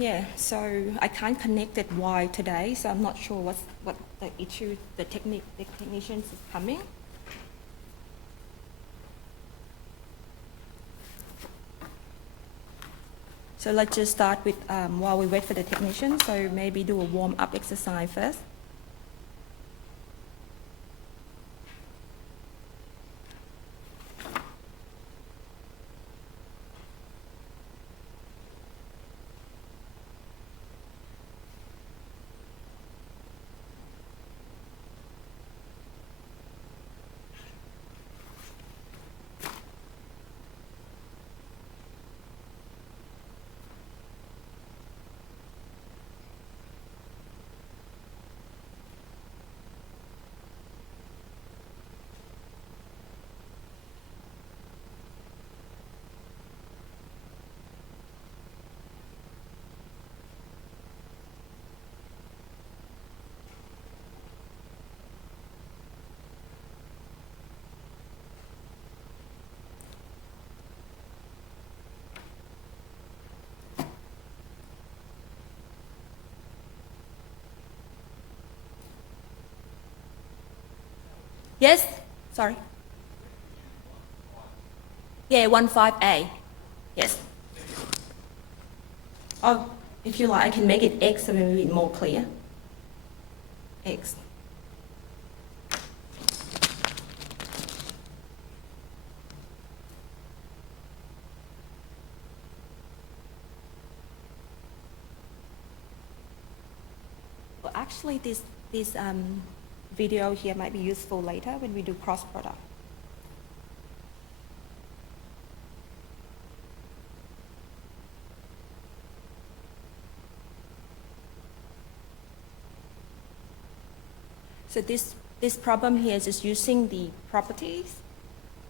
Yeah, so I can't connect it Y today, so I'm not sure what the issue the technicians is coming. So let's just start with, while we wait for the technician, so maybe do a warm-up exercise first. Yes? Sorry. Yeah, 15A. Yes. Oh, if you like, I can make it X so maybe it's more clear. X. Well, actually, this video here might be useful later when we do cross product. So this problem here is just using the properties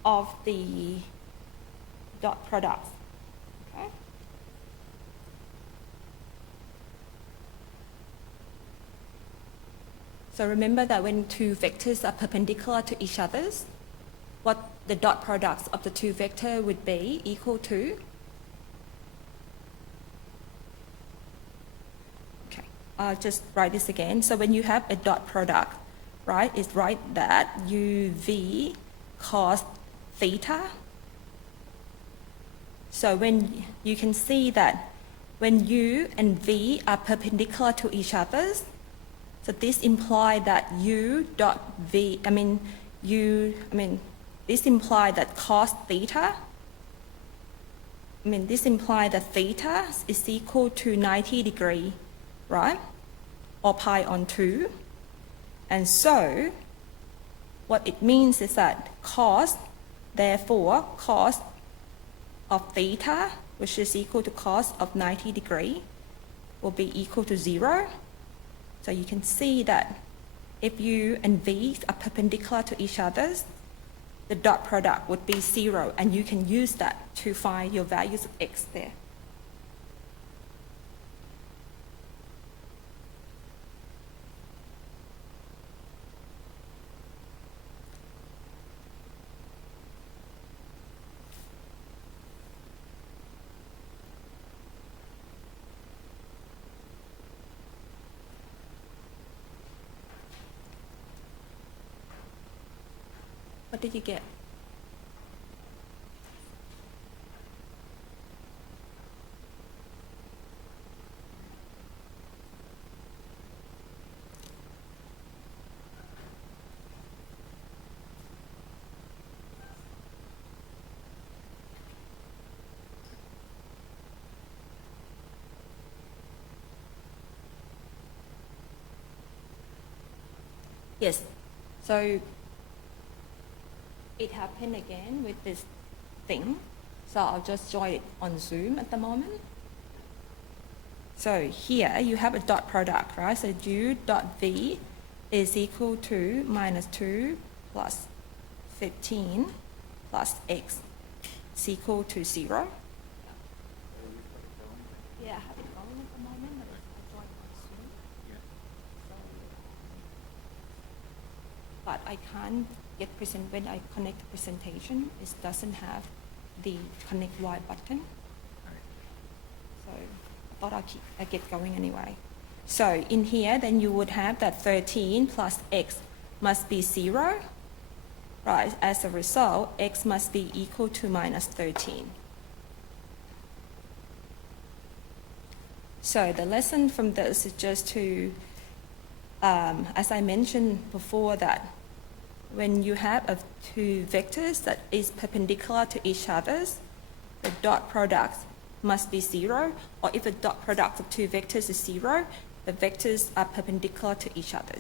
of the dot products. Okay? So remember that when two vectors are perpendicular to each other, what the dot products of the two vectors would be equal to. Okay, I'll just write this again. So when you have a dot product, right, it's write that UV cos theta. So when you can see that when U and V are perpendicular to each other, so this implies that this implies that cos theta, this implies that theta is equal to 90 degrees, right? Or pi on 2. And so what it means is that therefore cos of theta, which is equal to cos of 90 degrees, will be equal to 0. So you can see that if U and V are perpendicular to each other, the dot product would be 0, and you can use that to find your values of X there. What did you get? Yes, so it happened again with this thing. So I'll just join it on Zoom at the moment. So here you have a dot product, right? So U dot V is equal to minus 2 plus 15 plus X is equal to 0. Yeah, I have it going at the moment, but I'll join on Zoom. But I can't get when I connect the presentation, it doesn't have the connect Y button. So thought I get going anyway. So in here, then you would have that 13 plus x must be 0, right? As a result, x must be equal to minus 13. So the lesson from this is just to, as I mentioned before, that when you have two vectors that is perpendicular to each other, the dot product must be 0, or if the dot product of two vectors is 0, the vectors are perpendicular to each other.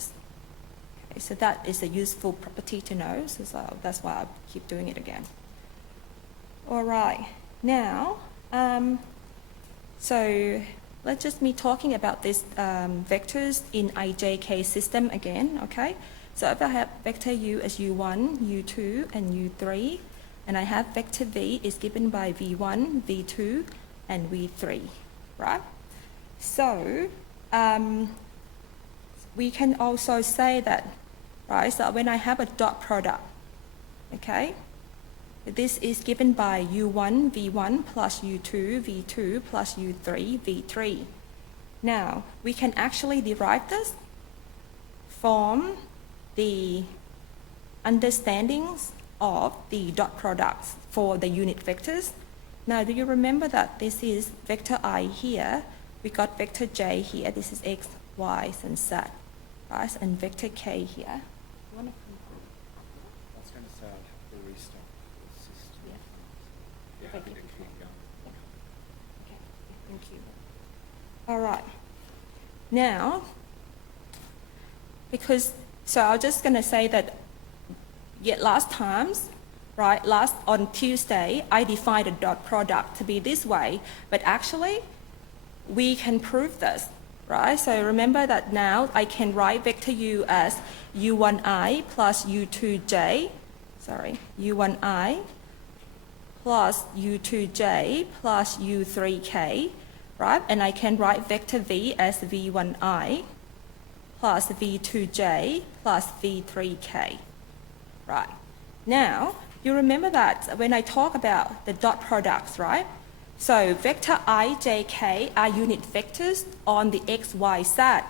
Okay, so that is a useful property to know, so that's why I keep doing it again. All right, now, so let's just be talking about these vectors in IJK system again, okay? So if I have vector u as u1, u2, and u3, and I have vector v is given by v1, v2, and v3, right? So we can also say that, right, so when I have a dot product, okay, this is given by u1, v1 plus u2, v2 plus u3, v3. Now, we can actually derive this from the understandings of the dot products for the unit vectors. Now, do you remember that this is vector I here? We got vector j here. This is x, y, and z, right? And vector k here. I was going to say I'd have to restart the system. Yeah. Yeah, happy to keep going. Okay, thank you. All right. Now, so I'm just going to say that, last times, right, on Tuesday, I defined a dot product to be this way, but actually, we can prove this, right? So remember that now I can write vector u as u1i plus u2j, u1i plus u2j plus u3k, right? And I can write vector v as v1i plus v2j plus v3k, right? Now, you remember that when I talk about the dot products, right? So vector I, j, k are unit vectors on the x, y, z.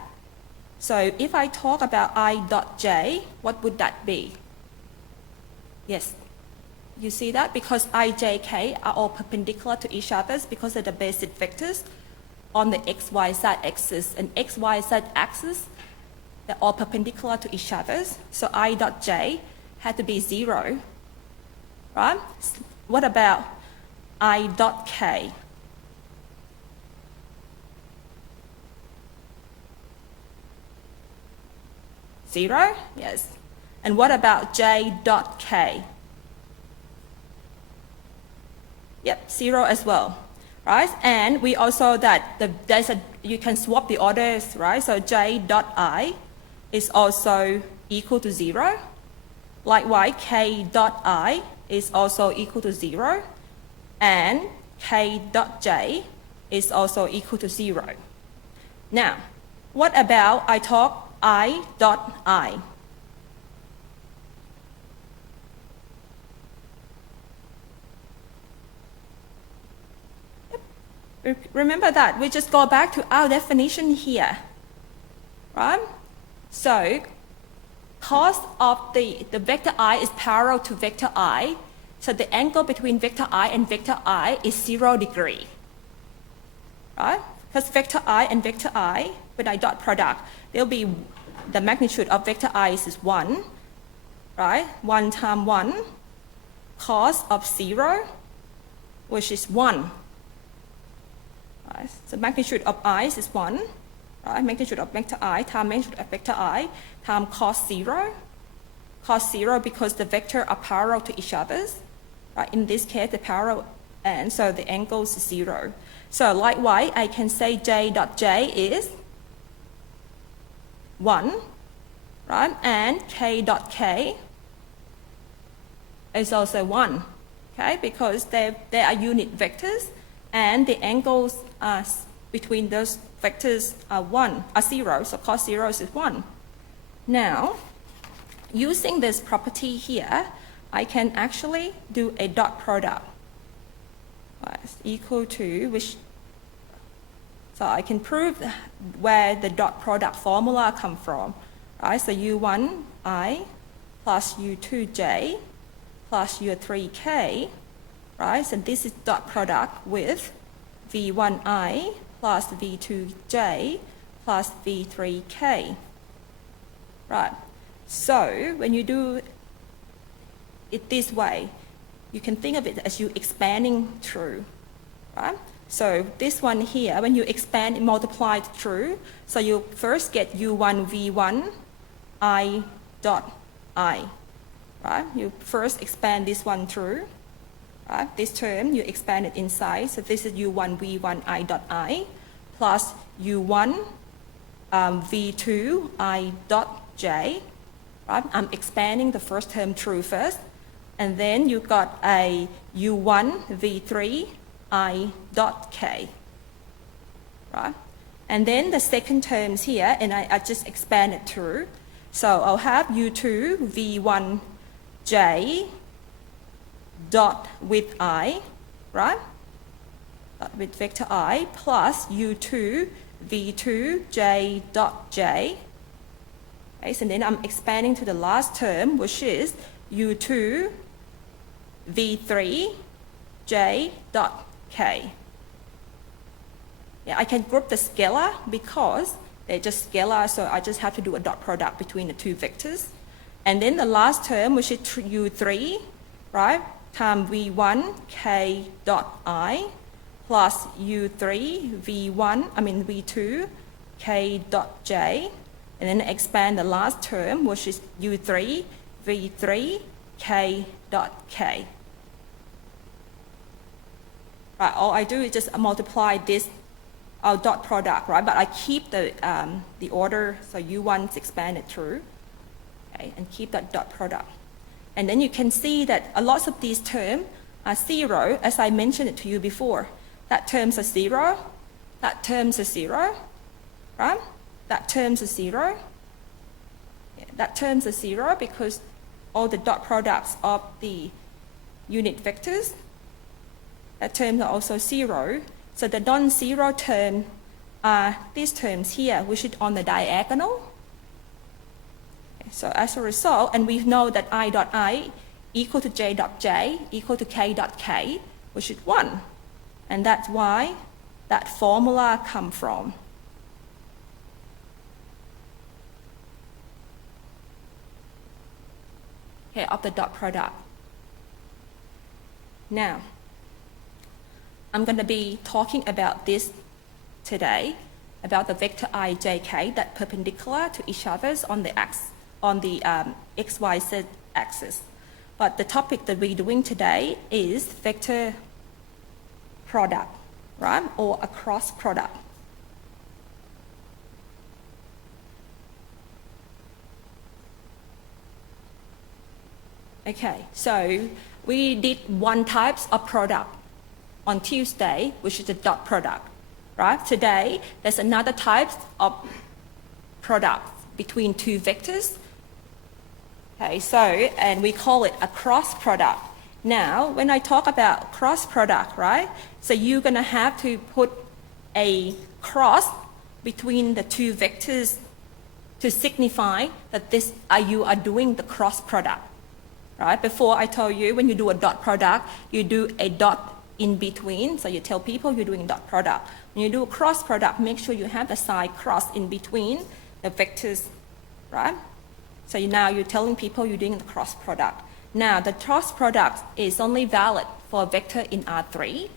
So if I talk about I dot j, what would that be? Yes, you see that? Because I, j, k are all perpendicular to each other because of the basic vectors on the x, y, z axis. And x, y, z axis, they're all perpendicular to each other. So I dot j had to be 0, right? What about I dot k? Zero? Yes. And what about j dot k? Yep, 0 as well, right? And we also you can swap the orders, right? So j dot I is also equal to 0. Likewise, k dot I is also equal to 0. And k dot j is also equal to 0. Now, what about I talk I dot I? Yep. Remember that, we just go back to our definition here, right? So, cos of the vector I is parallel to vector I, so the angle between vector I and vector I is 0 degree, right? Because vector I and vector I, when I dot product, there'll be the magnitude of vector I is 1, right? 1 times 1, cos of 0, which is 1. Right? So magnitude of I is 1, right? Magnitude of vector I times magnitude of vector I times cos 0. Cos 0 because the vectors are parallel to each other. Right? In this case, the parallel, and so the angle is 0. So likewise, I can say j dot j is 1, right? And k dot k is also 1, okay? Because they are unit vectors, and the angles between those vectors are 0, so cos 0 is 1. Now, using this property here, I can actually do a dot product equal to So I can prove where the dot product formula come from, right? So U1i plus U2j plus U3k, right? So this is dot product with V1i plus V2j plus V3k, right? So when you do it this way, you can think of it as you expanding through, right? So this one here, when you expand and multiply it through, so you first get U1 V1 I dot I, right? You first expand this one through, right? This term, you expand it inside. So this is U1 V1 I dot I plus U1 V2 I dot J, right? I'm expanding the first term through first. And then you got a U1 V3 I dot K, right? And then the second terms here, and I just expand it through. So I'll have U2 V1 J dot with I, right? Dot with vector I plus U2 V2 J dot J. Okay, so then I'm expanding to the last term, which is U2 V3 J dot K. Yeah, I can group the scalar because they're just scalar, so I just have to do a dot product between the two vectors. And then the last term, which is U3, right, times V1 K dot I plus U3 V2 K dot J, and then expand the last term, which is U3 V3 K dot K. Right, all I do is just multiply this dot product, right? But I keep the order, so U1 is expanded through, okay, and keep that dot product. And then you can see that a lot of these terms are zero, as I mentioned it to you before. That terms are zero, that terms are zero, right? That terms are zero. Yeah, that terms are zero because all the dot products of the unit vectors, that terms are also zero. So the non-zero term are these terms here, which is on the diagonal. Okay, so as a result, and we know that I dot I equal to J dot J equal to K dot K, which is 1. And that's why that formula comes from. Okay, of the dot product. Now, I'm going to be talking about this today, about the vector I, J, K that perpendicular to each other on the X, Y, Z axis. But the topic that we're doing today is vector product, right? Or a cross product. Okay, so we did one type of product on Tuesday, which is the dot product, right? Today, there's another type of product between two vectors. Okay, so, and we call it a cross product. Now, when I talk about cross product, right? So you're gonna have to put a cross between the two vectors to signify that you are doing the cross product, right? Before I told you, when you do a dot product, you do a dot in between, so you tell people you're doing a dot product. When you do a cross product, make sure you have the sign cross in between the vectors, right? So now you're telling people you're doing the cross product. Now, the cross product is only valid for a vector in R3,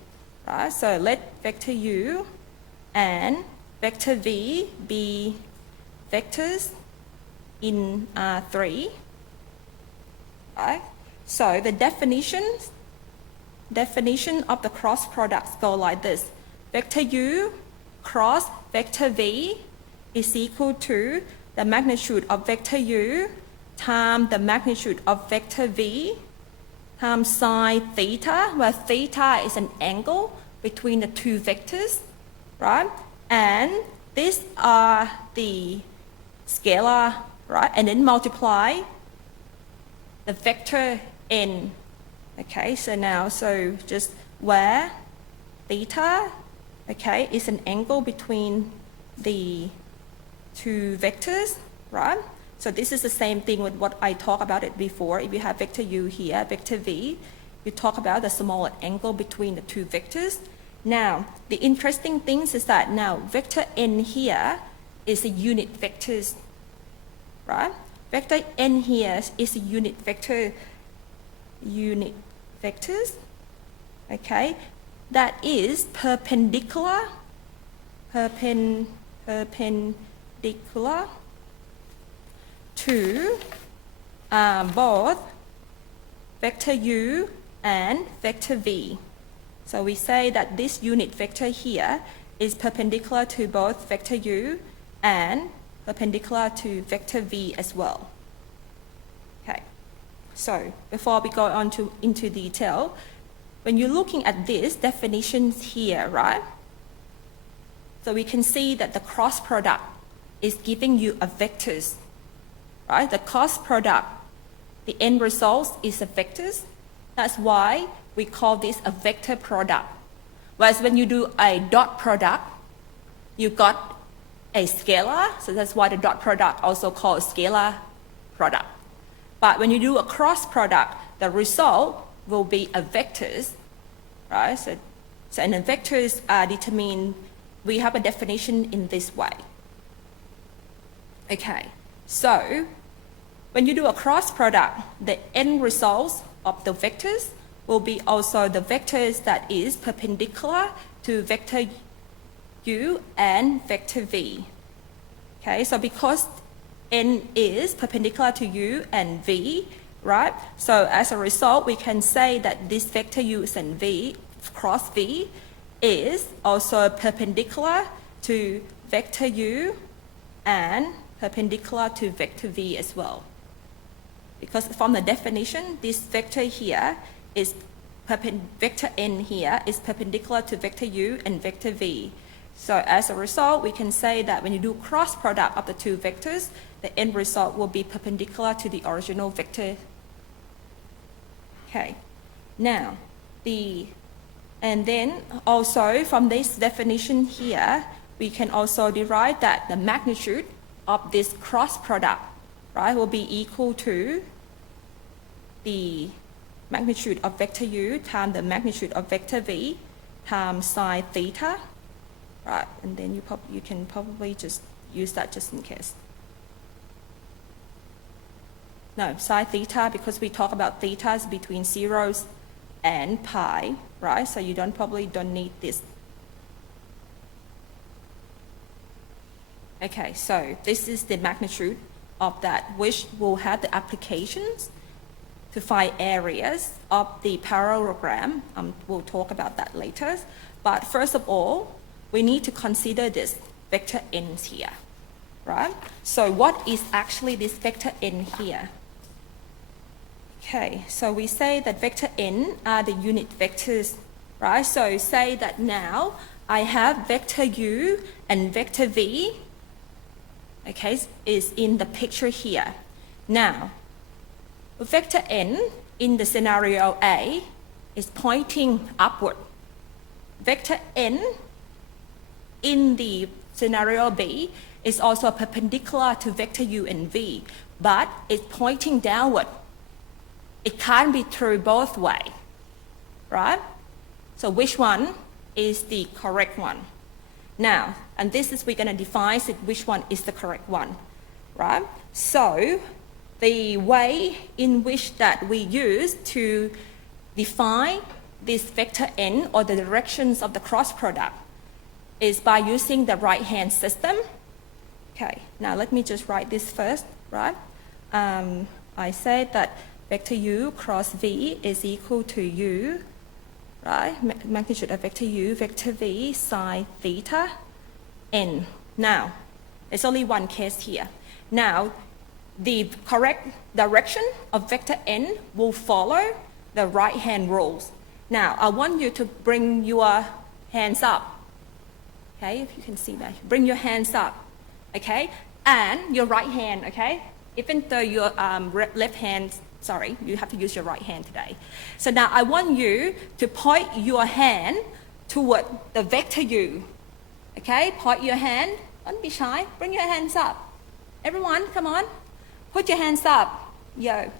right? So let vector U and vector V be vectors in R3, right? So the definition of the cross products go like this. Vector U cross vector V is equal to the magnitude of vector U times the magnitude of vector V times sine theta, where theta is an angle between the two vectors, right? And these are the scalar, right? And then multiply the vector n. Okay, so now, so just where theta okay, is an angle between the two vectors, right? So this is the same thing with what I talked about it before. If you have vector u here, vector v, you talk about the small angle between the two vectors. Now, the interesting thing is that now vector n here is a unit vectors, right? Vector n here is a unit vectors, okay? That is perpendicular to both vector u and vector v. So we say that this unit vector here is perpendicular to both vector u and perpendicular to vector v as well. Okay, so before we go on into detail, when you're looking at this definitions here, right? So we can see that the cross product is giving you a vectors, right? The cross product, the end result is a vectors. That's why we call this a vector product. Whereas when you do a dot product, you got a scalar, so that's why the dot product also called scalar product. But when you do a cross product, the result will be a vectors, right? So and the vectors are determined, we have a definition in this way. Okay, so when you do a cross product, the end results of the vectors will be also the vectors that is perpendicular to vector u and vector v. Okay, so because n is perpendicular to u and v, right? So as a result, we can say that this vector u and v, cross v, is also perpendicular to vector u and perpendicular to vector v as well. Because from the definition, this vector here is vector n here is perpendicular to vector u and vector v. So as a result, we can say that when you do cross product of the two vectors, the end result will be perpendicular to the original vector. Okay, now and then also from this definition here, we can also derive that the magnitude of this cross product, right, will be equal to the magnitude of vector u times the magnitude of vector v times sine theta, right? And then you can probably just use that just in case. No, sine theta, because we talk about thetas between zeros and pi, right? So you probably don't need this. Okay, so this is the magnitude of that, which will have the applications to find areas of the parallelogram. We'll talk about that later. But first of all, we need to consider this vector n here, right? So what is actually this vector n here? Okay, so we say that vector n are the unit vectors, right? So say that now I have vector u and vector v, okay, is in the picture here. Now, vector n in the scenario A is pointing upward. Vector n in the scenario B is also perpendicular to vector u and v, but it's pointing downward. It can't be true both ways, right? So which one is the correct one? Now, and this is we're going to define which one is the correct one, right? So the way in which that we use to define this vector n or the directions of the cross product is by using the right-hand system. Okay, now let me just write this first, right? I said that vector u cross v is equal to u, right? Magnitude of vector u, vector v, sine theta, n. Now, there's only one case here. Now, the correct direction of vector n will follow the right-hand rules. Now, I want you to bring your hands up. Okay, if you can see that. Bring your hands up, okay? And your right hand, okay? Even though your left hand, sorry, you have to use your right hand today. So now I want you to point your hand toward the vector u. Okay, point your hand, don't be shy, bring your hands up. Everyone, come on, put your hands up, yo.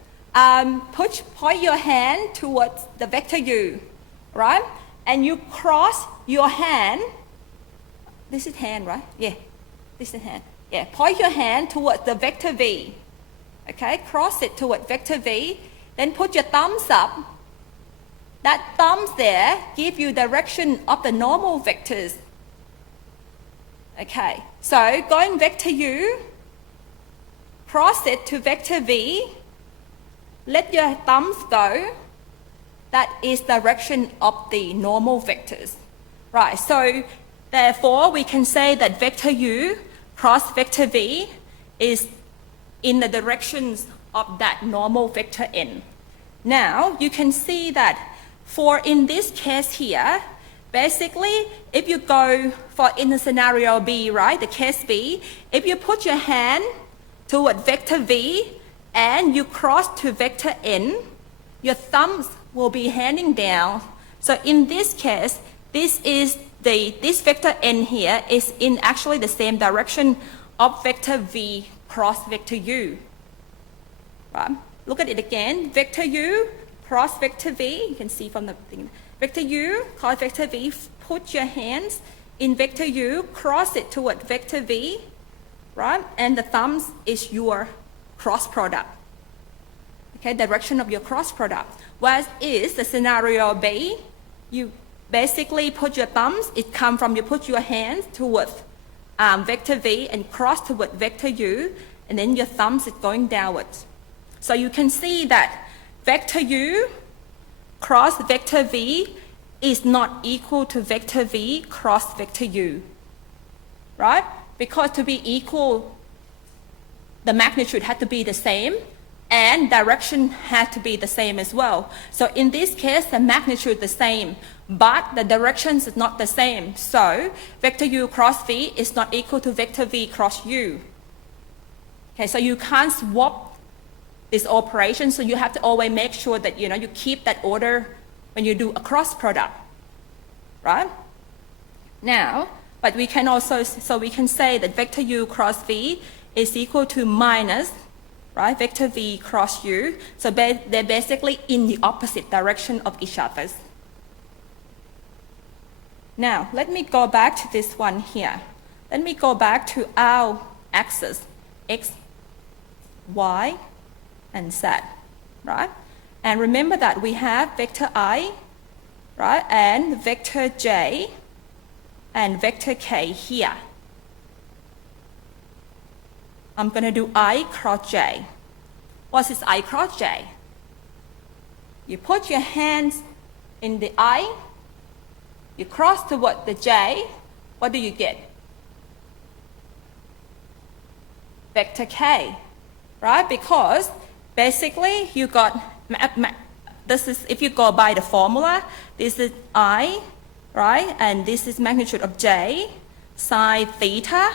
Point your hand towards the vector u, right? And you cross your hand, this is hand, right? Yeah, this is hand. Yeah, point your hand towards the vector v. Okay, cross it toward vector v, then put your thumbs up. That thumbs there give you direction of the normal vectors. Okay, so going vector u, cross it to vector v, let your thumbs go. That is direction of the normal vectors. Right, so therefore we can say that vector u cross vector v is in the directions of that normal vector n. Now you can see that for in this case here, basically if you go for in the scenario B, right, the case B, if you put your hand toward vector v and you cross to vector n, your thumbs will be handing down. So in this case, this vector n here is in actually the same direction of vector v cross vector u. Right? Look at it again. Vector u cross vector v. You can see from the thing. Vector u cross vector v. Put your hands in vector u, cross it toward vector v, right? And the thumbs is your cross product. Okay, direction of your cross product. Whereas is the scenario B, you basically put your thumbs, it comes from you put your hands towards vector v and cross toward vector u, and then your thumbs is going downwards. So you can see that vector u cross vector v is not equal to vector v cross vector u, right? Because to be equal, the magnitude had to be the same and direction had to be the same as well. So in this case, the magnitude is the same, but the directions is not the same. So vector u cross v is not equal to vector v cross u. Okay, so you can't swap this operation, so you have to always make sure that you keep that order when you do a cross product, right? Now, but we can also, so we can say that vector u cross v is equal to minus, right, vector v cross u. So they're basically in the opposite direction of each other. Now, let me go back to this one here. Let me go back to our axis, x, y, and z, right? And remember that we have vector I, right, and vector j, and vector k here. I'm going to do I cross j. What is I cross j? You put your hands in the I, you cross toward the j, what do you get? Vector k, right? Because basically you got, this is, if you go by the formula, this is I, right? And this is magnitude of j, sine theta,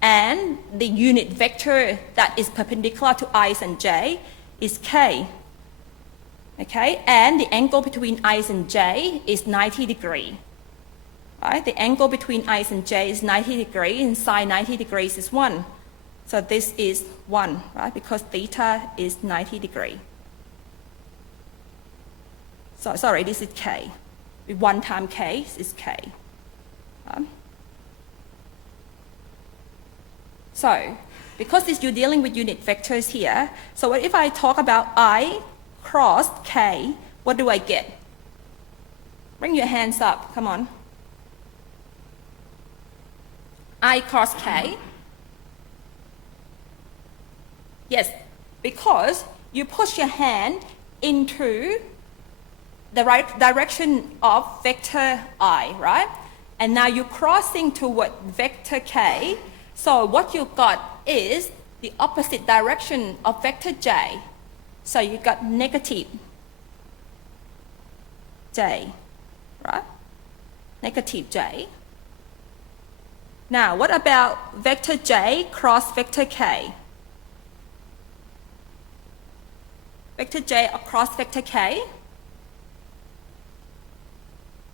and the unit vector that is perpendicular to i's and j is k. Okay, and the angle between i's and j is 90 degrees. Right? The angle between i's and j is 90 degrees, and sine 90 degrees is 1. So this is 1, right? Because theta is 90 degrees. So sorry, this is k. 1 times k is k. So, because you're dealing with unit vectors here, so if I talk about I cross k, what do I get? Bring your hands up, come on. I cross k. Yes, because you push your hand into the right direction of vector I, right? And now you're crossing toward vector k. So what you got is the opposite direction of vector j. So you got negative j, right? Negative j. Now what about vector j cross vector k? Vector j across vector k?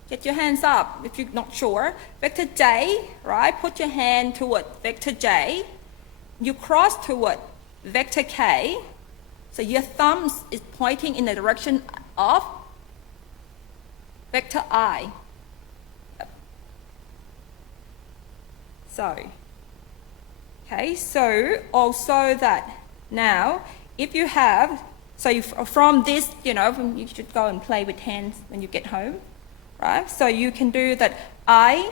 Get your hands up if you're not sure. Vector J, right? Put your hand toward vector J. You cross toward vector K. So your thumb is pointing in the direction of vector I. So, okay, so also that now, if you have, so you, from this, you know, you should go and play with hands when you get home, right? So you can do that I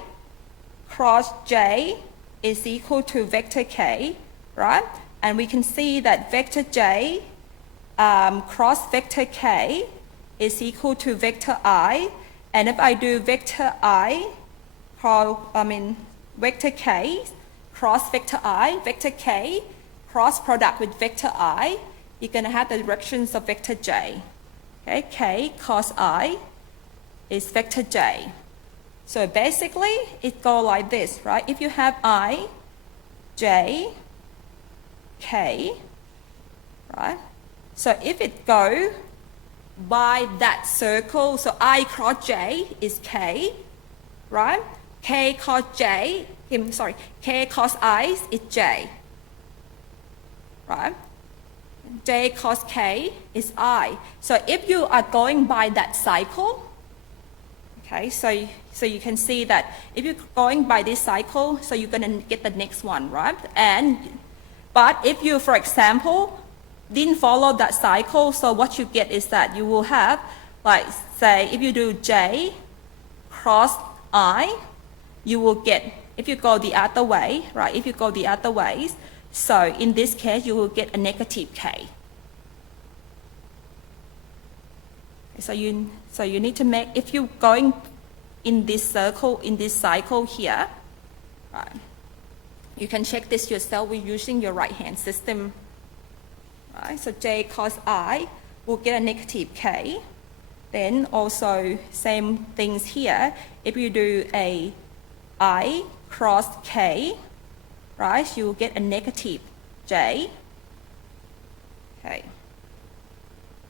cross J is equal to vector K, right? And we can see that vector J cross vector K is equal to vector I. And if I do vector vector K cross vector I, vector K cross product with vector I, you're going to have the directions of vector J. Okay, K cos I is vector J. So basically, it goes like this, right? If you have I, J, K, right? So if it go by that circle, so I cross J is K, right? K cos J, K cos I is J, right? J cos K is I. So if you are going by that cycle, okay, so you can see that if you're going by this cycle, so you're going to get the next one, right? But if you, for example, didn't follow that cycle, so what you get is that you will have, like, say, if you do J cross I, you will get, if you go the other way, right, if you go the other ways, so in this case, you will get a negative K. So you need to make, if you're going in this circle, in this cycle here, right, you can check this yourself with using your right hand system. Right, so J cos I will get a negative K. Then also same things here. If you do a I cross K, right, you will get a negative J. Okay.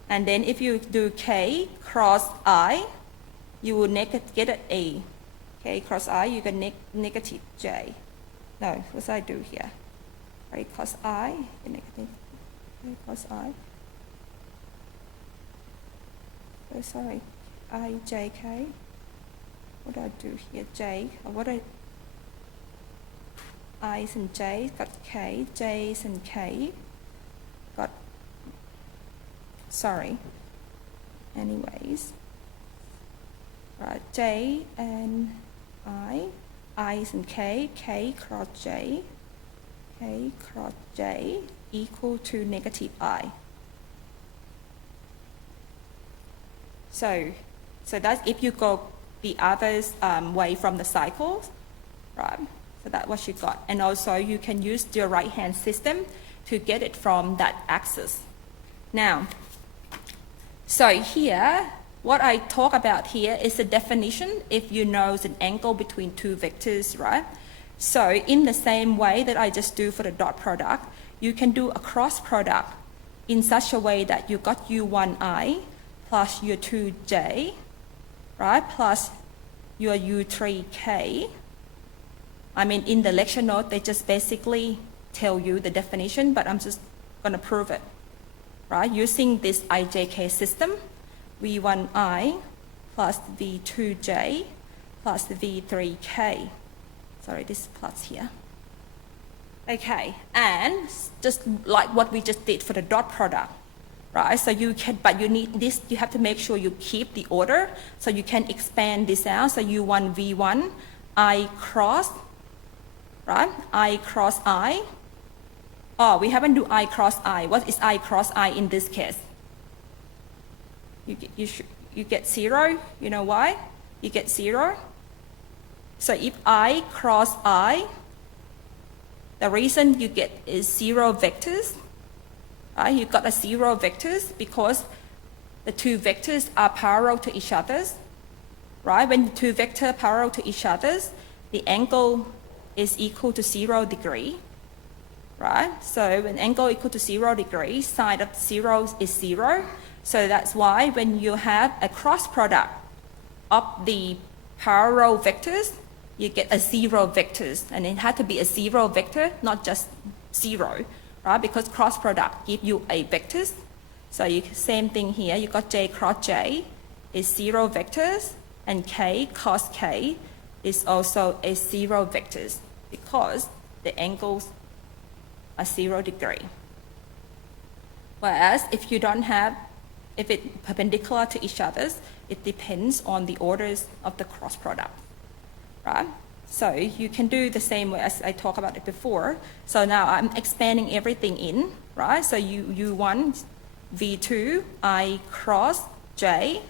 And then if you do K cross I, you will get an A. K cross I, you get negative J. No, what did I do here? Right, cos I, negative K cos I. Oh, sorry, I, J, K. What do I do here? J, I's and J's got K, J's and K got, sorry, anyways, right, J and I's and K, K cross J, K cross J equal to negative I. So that's if you go the other way from the cycles, right? So that's what you got. And also you can use your right hand system to get it from that axis. Now, so here, what I talk about here is the definition if you know an angle between two vectors, right? So in the same way that I just do for the dot product, you can do a cross product in such a way that you got U1I plus U2J, right, plus your U3K. I mean, in the lecture note, they just basically tell you the definition, but I'm just going to prove it, right? Using this IJK system, V1I plus V2J plus V3K. Sorry, this plus here. Okay, and just like what we just did for the dot product, right? So you can, but you need this, you have to make sure you keep the order, so you can expand this out. So U1, V1, I cross, right? I cross I. Oh, we haven't do I cross I. What is I cross I in this case? You get 0. You know why? You get 0. So if I cross I, the reason you get is 0 vectors. Right? You got a 0 vectors because the two vectors are parallel to each other. Right? When the two vectors parallel to each other, the angle is equal to 0 degree. Right? So when angle equal to 0 degree, sine of 0 is 0. So that's why when you have a cross product of the parallel vectors, you get a zero vectors, and it had to be a zero vector, not just zero, right? Because cross product give you a vectors. So same thing here, you got J cross J is zero vectors, and K cos K is also a zero vectors because the angles are 0 degree. Whereas if you don't have, if it's perpendicular to each other, it depends on the orders of the cross product, right? So you can do the same way as I talked about it before. So now I'm expanding everything in, right? So U1 V2 I cross J,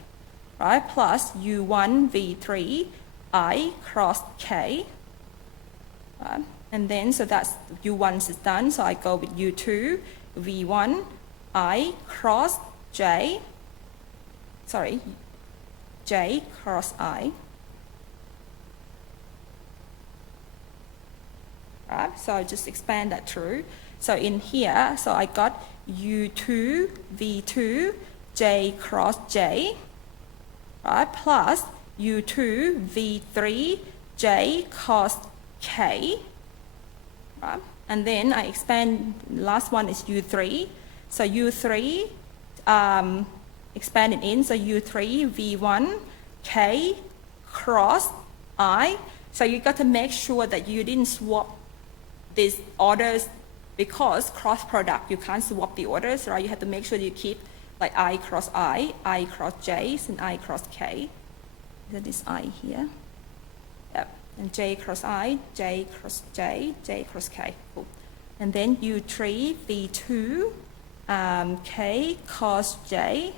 right? Plus U1 V3 I cross K, right? And then, so that's U1 is done, so I go with U2 V1 I cross J, sorry, J cross I. Right, so I just expand that through. So in here, so I got U2 V2 J cross J, right, plus U2 V3 J cos K, right? And then I expand, last one is U3. So U3 expanded in, so U3 V1 K cross I. So you got to make sure that you didn't swap these orders, because cross product, you can't swap the orders, right? You have to make sure you keep like I cross I cross J, and I cross K. That is I here. Yep. And J cross I, J cross J, J cross K. Cool. And then U3 V2 K cos J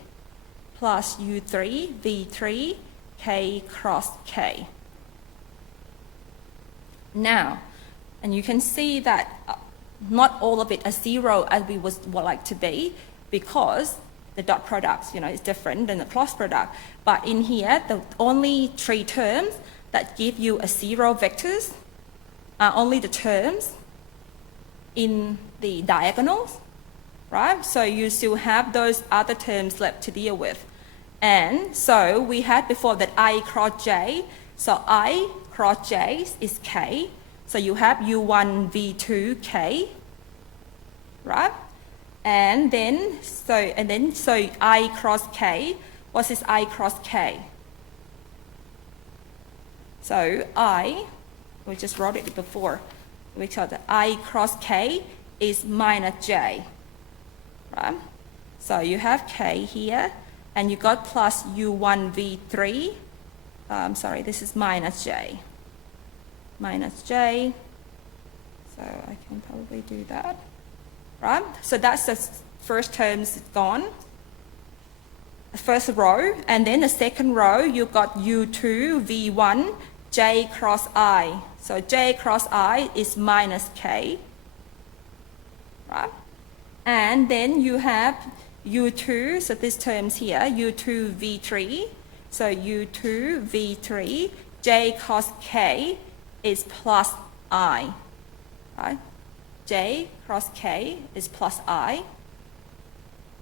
plus U3 V3 K cross K. Now, and you can see that not all of it are 0 as we would like to be, because the dot products, is different than the cross product. But in here, the only 3 terms that give you a 0 vectors are only the terms in the diagonals, right? So you still have those other terms left to deal with. And so we had before that I cross J, so I cross J is K. So you have U1 V2 K, right? And then so I cross K. What is I cross K? So we just wrote it before. We saw that I cross K is minus J, right? So you have K here, and you got plus U1 V3. Sorry, this is minus J. Minus J, so I can probably do that, right? So that's the first terms gone, the first row, and then the second row, you got U2 V1 J cross I. So J cross I is minus K, right? And then you have U2, so this terms here, U2 V3, so U2 V3 J cos K is plus I, right? J cross K is plus I.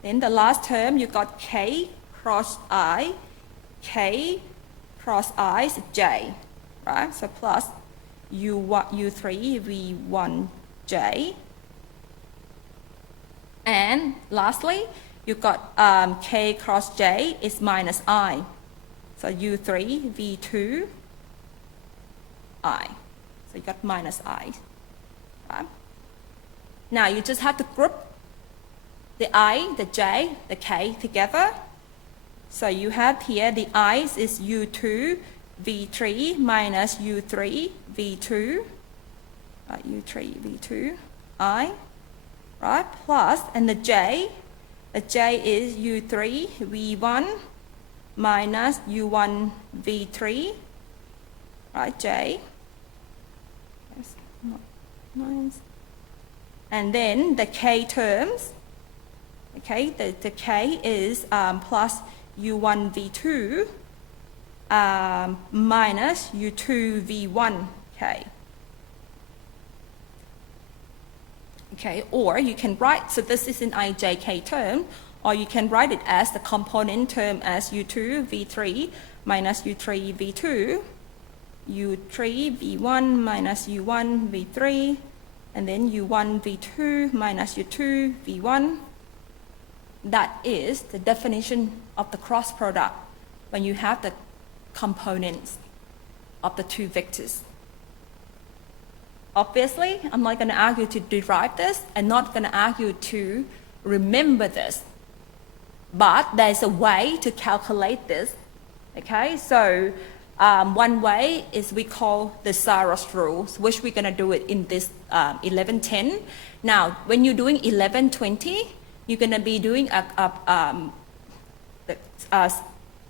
Then the last term, you got K cross I. K cross I is J, right? So plus U3 V1 J. And lastly, you got K cross J is minus I. So U3 V2 I. So you got minus I. Right? Now you just have to group the I, the J, the K together. So you have here the I's is U2 V3 minus U3 V2. U3 V2 I. Right? Plus, and the J is U3 V1 minus U1 V3. Right, J. And then the K terms, okay, the K is plus U1 V2 minus U2 V1 K. Okay, or you can write, so this is an IJK term, or you can write it as the component term as U2 V3 minus U3 V2, u3 v1 minus u1 v3, and then u1 v2 minus u2 v1. That is the definition of the cross product when you have the components of the two vectors. Obviously, I'm not going to argue to derive this and not going to argue to remember this, but there's a way to calculate this. Okay, so one way is we call the Saros rules, which we're going to do it in this 1110. Now, when you're doing 1120, you're going to be doing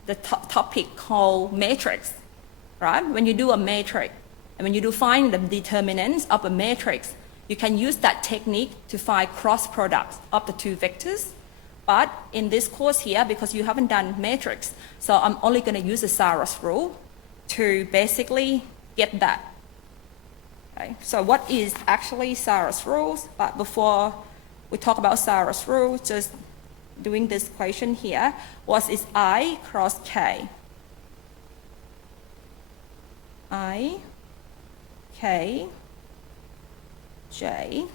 the topic called matrix, right? When you do a matrix, and when you do find the determinants of a matrix, you can use that technique to find cross products of the two vectors. But in this course here, because you haven't done matrix, so I'm only going to use the Saros rule to basically get that. Okay? So what is actually Saros rules? But before we talk about Saros rules, just doing this equation here, what is I cross K? I, K, J.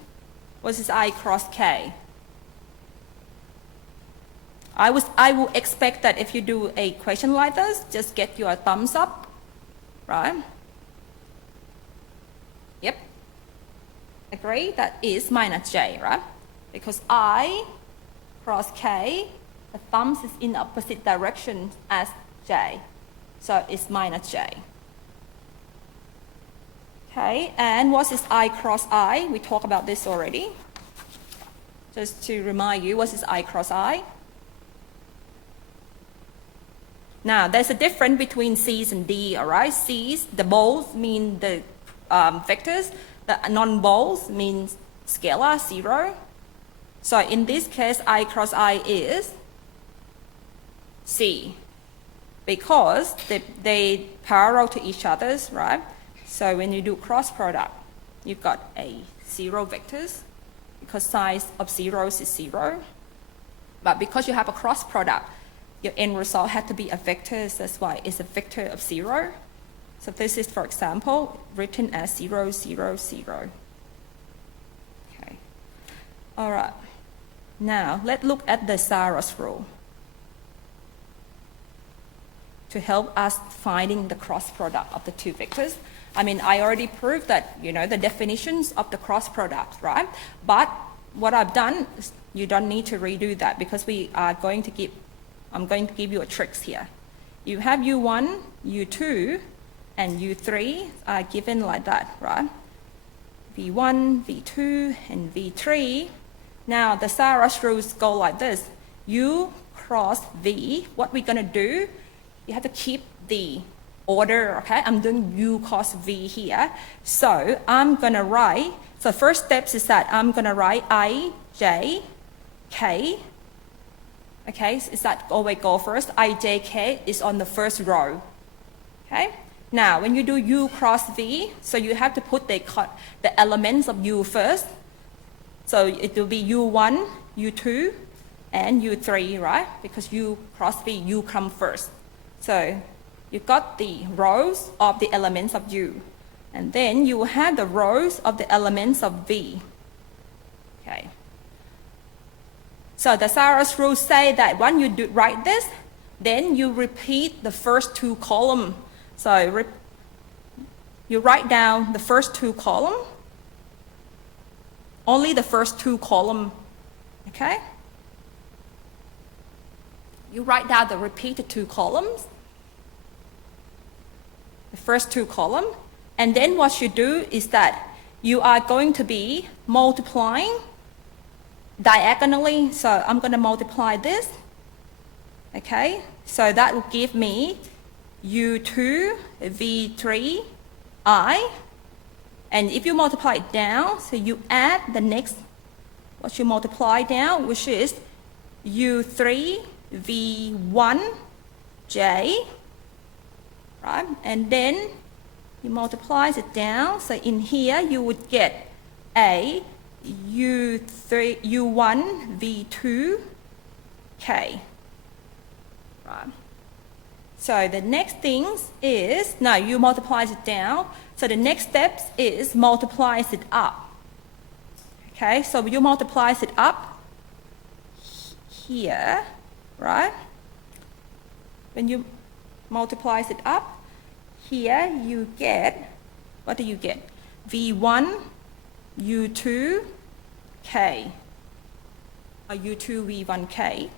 What is I cross K? I will expect that if you do a equation like this, just get your thumbs up, right? Yep. Agree? That is minus J, right? Because I cross K, the thumbs is in the opposite direction as J. So it's minus J. Okay, and what is I cross I? We talked about this already. Just to remind you, what is I cross I? Now, there's a difference between C's and D, all right? C's, the bold mean the vectors. The non-bold means scalar, 0. So in this case, I cross I is C, because they parallel to each other, right? So when you do cross product, you've got a 0 vectors, because size of zeros is 0. But because you have a cross product, your end result had to be a vector, so that's why it's a vector of 0. So this is, for example, written as 0, 0, 0. Okay. All right. Now, let's look at the Saros rule to help us finding the cross product of the two vectors. I mean, I already proved that, you know, the definitions of the cross product, right? But what I've done, is you don't need to redo that, because we are going to give, I'm going to give you a tricks here. You have U1, U2, and U3 are given like that, right? V1, V2, and V3. Now, the Saros rules go like this. U cross V, what we're going to do, you have to keep the order, okay? I'm doing U cross V here. So I'm going to write, so first steps is that I'm going to write I, J, K. Okay, is that always go first? I, J, K is on the first row. Okay? Now, when you do U cross V, so you have to put the elements of U first. So it will be U1, U2, and U3, right? Because U cross V, U come first. So you got the rows of the elements of U. And then you have the rows of the elements of V. Okay. So the Saros rules say that when you write this, then you repeat the first two columns. So you write down the first two columns, only the first two columns, okay? You write down the repeated two columns, the first two columns, and then what you do is that you are going to be multiplying diagonally. So I'm going to multiply this, okay? So that will give me U2, V3, I. And if you multiply it down, so you add the next, what you multiply down, which is U3, V1, J, right? And then you multiply it down. So in here, you would get a U3, U1, V2, K, right? So the next thing is, now you multiply it down. So the next step is multiply it up. Okay, so you multiply it up here, right? When you multiply it up, here you get, what do you get? V1, U2, K, or U2, V1K.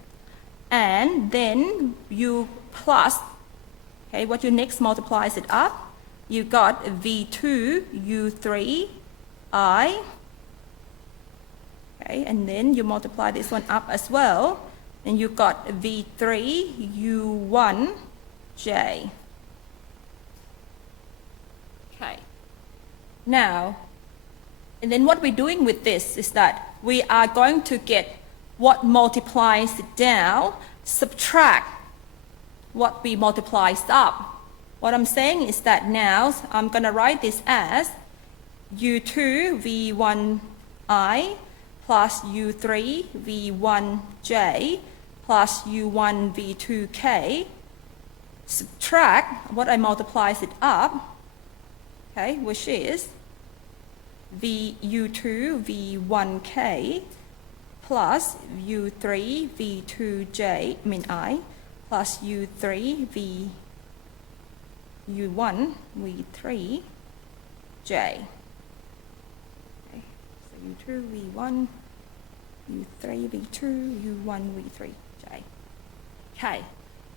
And then you plus, okay, what you next multiplies it up, you got V2, U3, I, okay, and then you multiply this one up as well, and you got V3, U1, J. Okay, now, and then what we're doing with this is that we are going to get what multiplies it down, subtract what we multiplies up. What I'm saying is that now I'm going to write this as U2 V1I plus U3 V1J plus U1 V2K, subtract what I multiplies it up, okay, which is U2 V1K plus U3 V2J, I, plus U3 U1 V3J. Okay, so U2 V1, U3 V2, U1 V3J. Okay,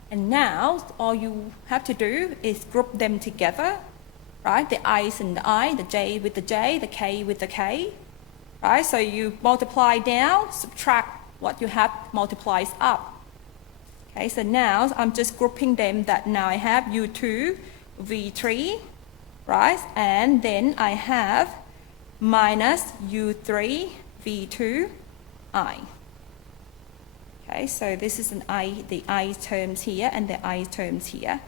and now all you have to do is group them together, right? The I's and the I, the J with the J, the K with the K. Right, so you multiply down, subtract what you have multiplies up. Okay, so now I'm just grouping them that now I have U2, V3, right? And then I have minus U3, V2, I. Okay, so this is an I, the I terms here and the I terms here.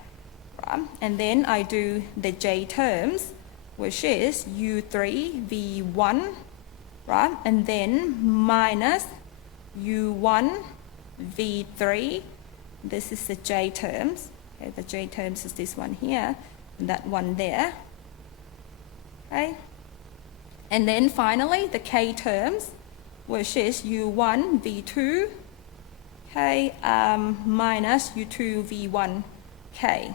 Right? And then I do the J terms, which is U3, V1, right, and then minus U1 V3, this is the J terms, okay, the J terms is this one here, and that one there, okay, and then finally the K terms, which is U1 V2, okay, minus U2 V1 K,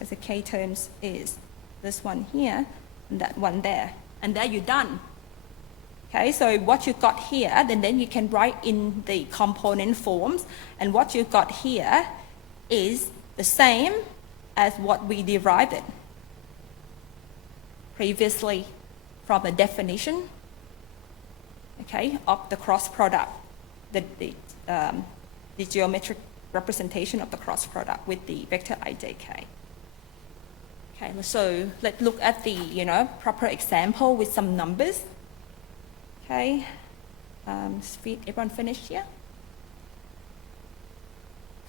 as the K terms is this one here, and that one there, and there you're done. Okay, so what you got here, then you can write in the component forms, and what you got here is the same as what we derived it previously from the definition, okay, of the cross product, the geometric representation of the cross product with the vector ijk. Okay, so let's look at the proper example with some numbers. Okay, everyone finished here?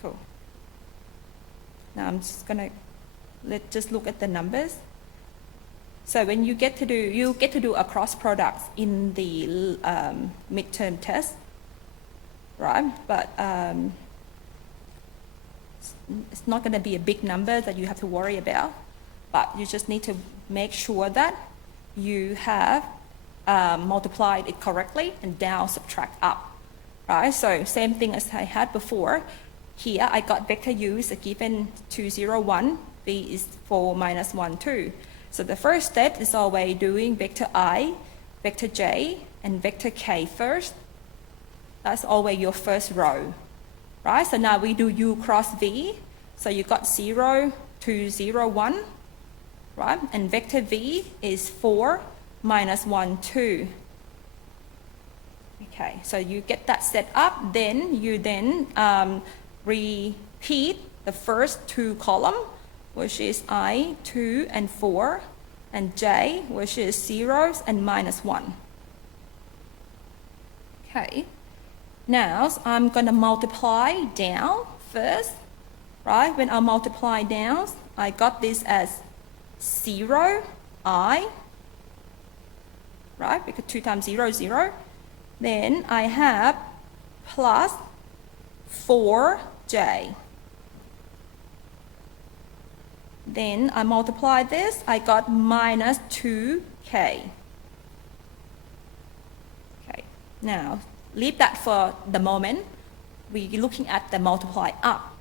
Cool. Now I'm just gonna let's just look at the numbers. So when you get to do a cross product in the midterm test, right? But it's not going to be a big number that you have to worry about. But you just need to make sure that you have multiplied it correctly and down subtract up, right? So same thing as I had before. Here I got vector u is given 2, 0, 1, v is 4, minus 1, 2. So the first step is always doing vector I, vector j, and vector k first. That's always your first row, right? So now we do u cross v. So you got 0, 2, 0, 1, right? And vector v is 4, minus 1, 2. Okay, so you get that set up, then you repeat the first two columns, which is I, 2, and 4, and j, which is 0s and minus 1. Okay, now I'm going to multiply down first, right? When I multiply down, I got this as 0, I, right? Because 2 times 0 is 0. Then I have plus 4j. Then I multiply this, I got minus 2k. Okay, now leave that for the moment. We're looking at the multiply up.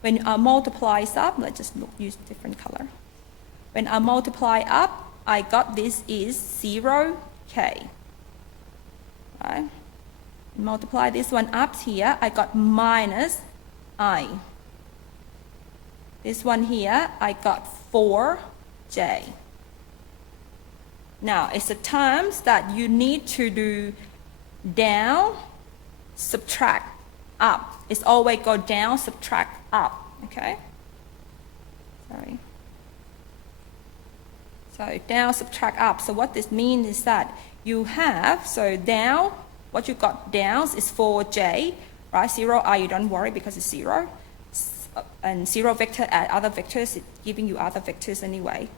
When I multiplies up, let's just use different color. When I multiply up, I got this is 0k. Right? Multiply this one up here, I got minus I. This one here, I got 4j. Now, it's the times that you need to do down, subtract, up. It's always go down, subtract, up, okay? Sorry. So down, subtract, up. So what this means is that you have, so down, what you got down is 4j, right? 0i, you don't worry because it's 0. And 0 vector add other vectors, it's giving you other vectors anyway.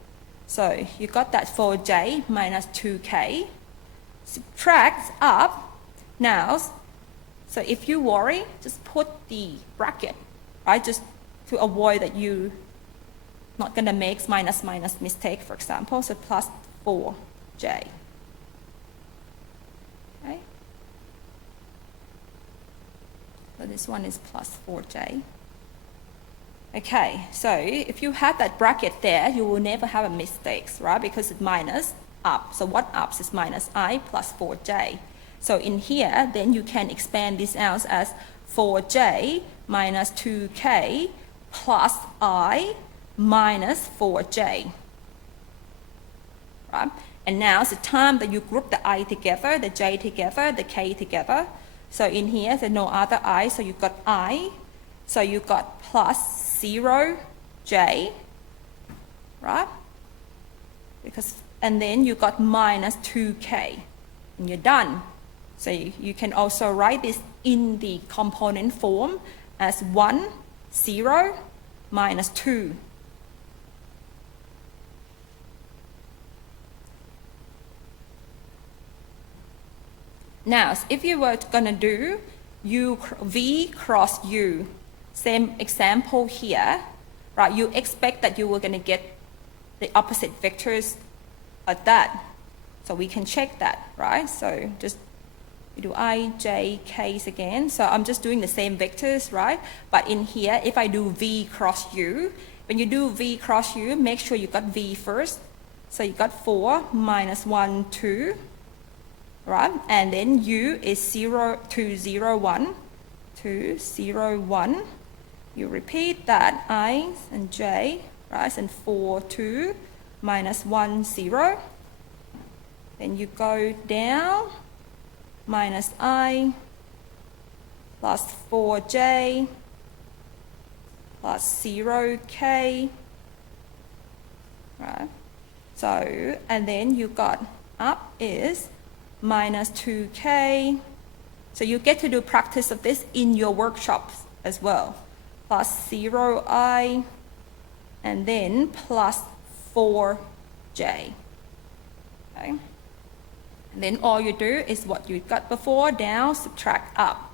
So you got that 4j minus 2k. Subtract up. Now, so if you worry, just put the bracket, right? Just to avoid that you not going to make minus mistake, for example. So plus 4j. Okay. So this one is plus 4j. Okay, so if you have that bracket there, you will never have a mistakes, right? Because it's minus up. So what ups is minus I plus 4j. So in here, then you can expand this out as 4j minus 2k plus I minus 4j. Right? And now it's the time that you group the I together, the j together, the k together. So in here, there's no other I, so you've got I. So you got plus 0j, right? And then you got minus 2k, and you're done. So you can also write this in the component form as 1, 0, minus 2. Now, if you were going to do v cross u, same example here, right? You expect that you were going to get the opposite vectors like that. So we can check that, right? So just you do I, j, k's again. So I'm just doing the same vectors, right? But in here, if I do v cross u, when you do v cross u, make sure you got v first. So you got 4 minus 1, 2, right? And then u is 0, 2, 0, 1, 2, 0, 1. You repeat that I and j, right? And 4, 2, minus 1, 0. Then you go down, minus I, plus 4j, plus 0k, right? So, and then you got up is minus 2k. So you get to do practice of this in your workshops as well. Plus 0i, and then plus 4j. Okay? And then all you do is what you got before, down, subtract up.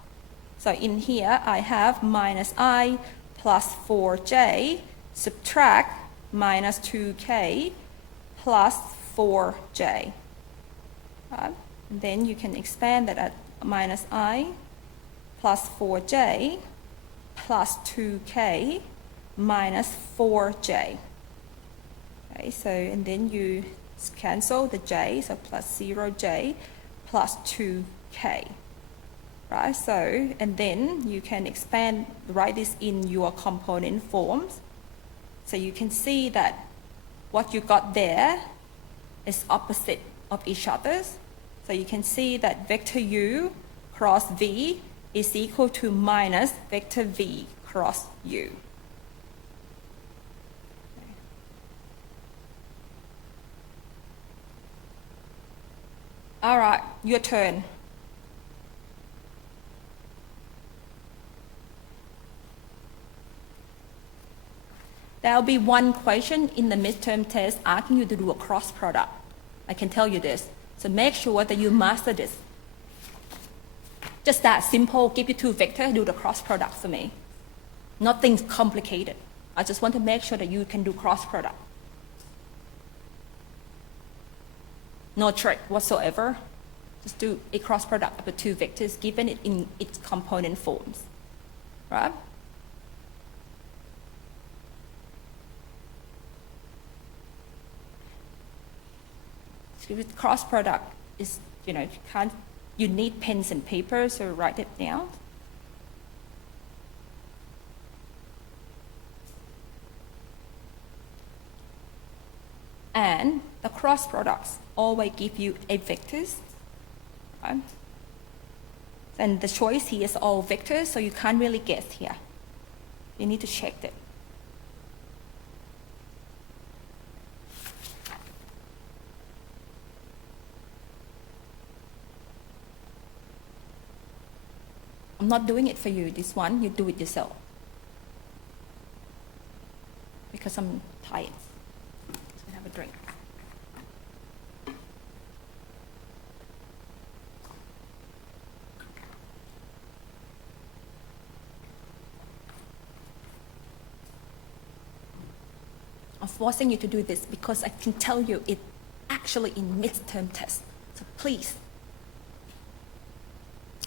So in here, I have minus I plus 4j, subtract minus 2k plus 4j. Right? And then you can expand that at minus I plus 4j plus 2k minus 4j. Okay, so and then you cancel the j, so plus 0j plus 2k. Right, so and then you can expand, write this in your component forms. So you can see that what you got there is opposite of each other. So you can see that vector u cross v is equal to minus vector v cross u. All right, your turn. There will be one question in the midterm test asking you to do a cross product. I can tell you this. So make sure that you master this. Just that simple, give you two vectors, do the cross product for me. Nothing complicated. I just want to make sure that you can do cross product. No trick whatsoever. Just do a cross product of the two vectors given it in its component forms, right? So with cross product is, you need pens and paper, so write it down. And the cross products always give you a vectors. Okay? And the choice here is all vectors, so you can't really guess here. You need to check that. I'm not doing it for you, this one, you do it yourself. Because I'm tired. So have a drink. I'm forcing you to do this because I can tell you it actually in midterm test. So please.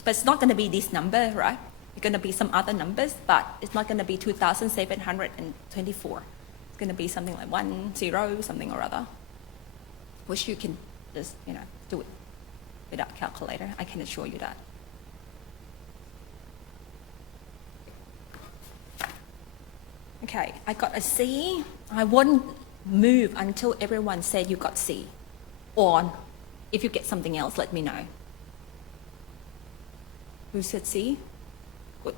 But it's not going to be this number, right? It's going to be some other numbers, but it's not going to be 2,724. It's going to be something like 10, something or other, which you can just, do it without calculator. I can assure you that. Okay, I got a C. I won't move until everyone said you got C. Or if you get something else, let me know. Who said C? Good.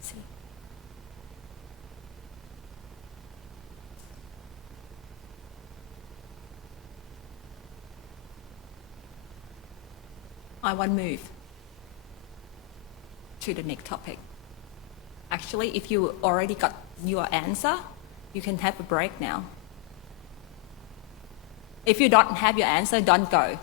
C. I won't move to the next topic. Actually, if you already got your answer, you can have a break now. If you don't have your answer, don't go.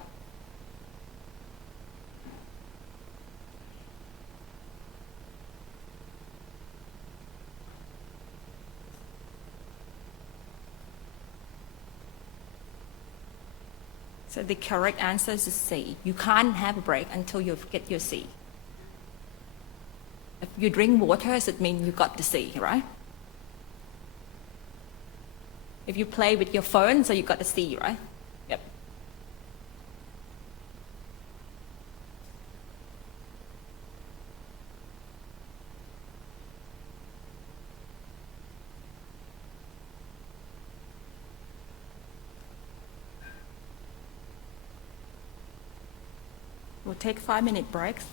So the correct answer is C. You can't have a break until you get your C. If you drink water, it means you got the C, right? If you play with your phone, so you got the C, right? Yep. We'll take 5-minute breaks.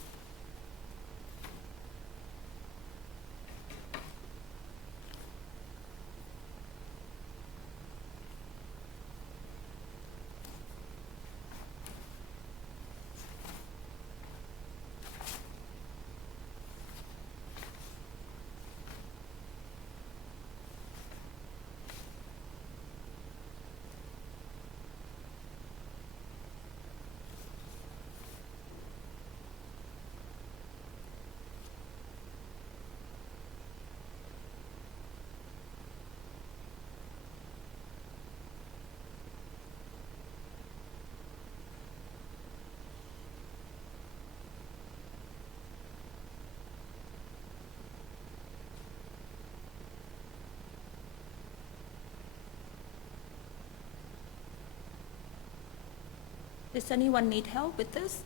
Does anyone need help with this?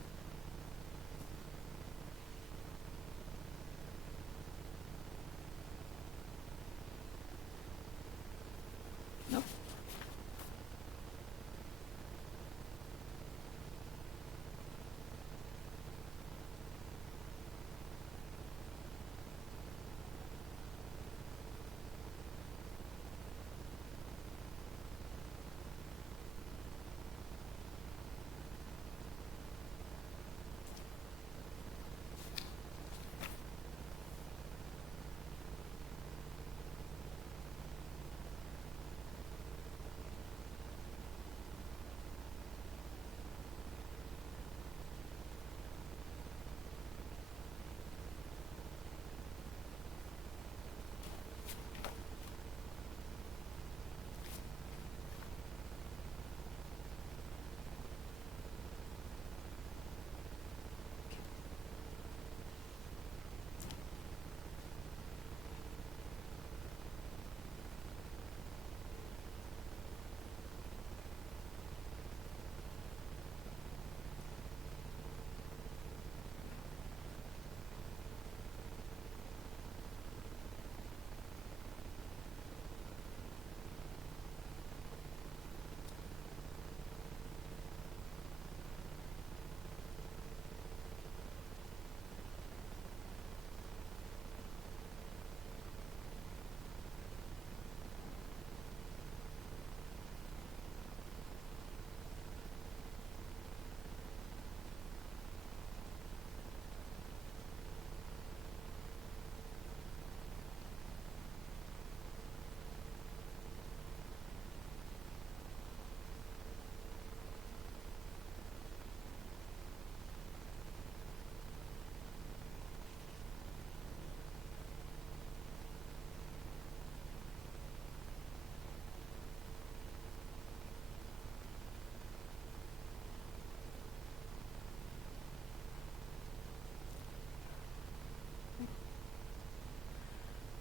Nope.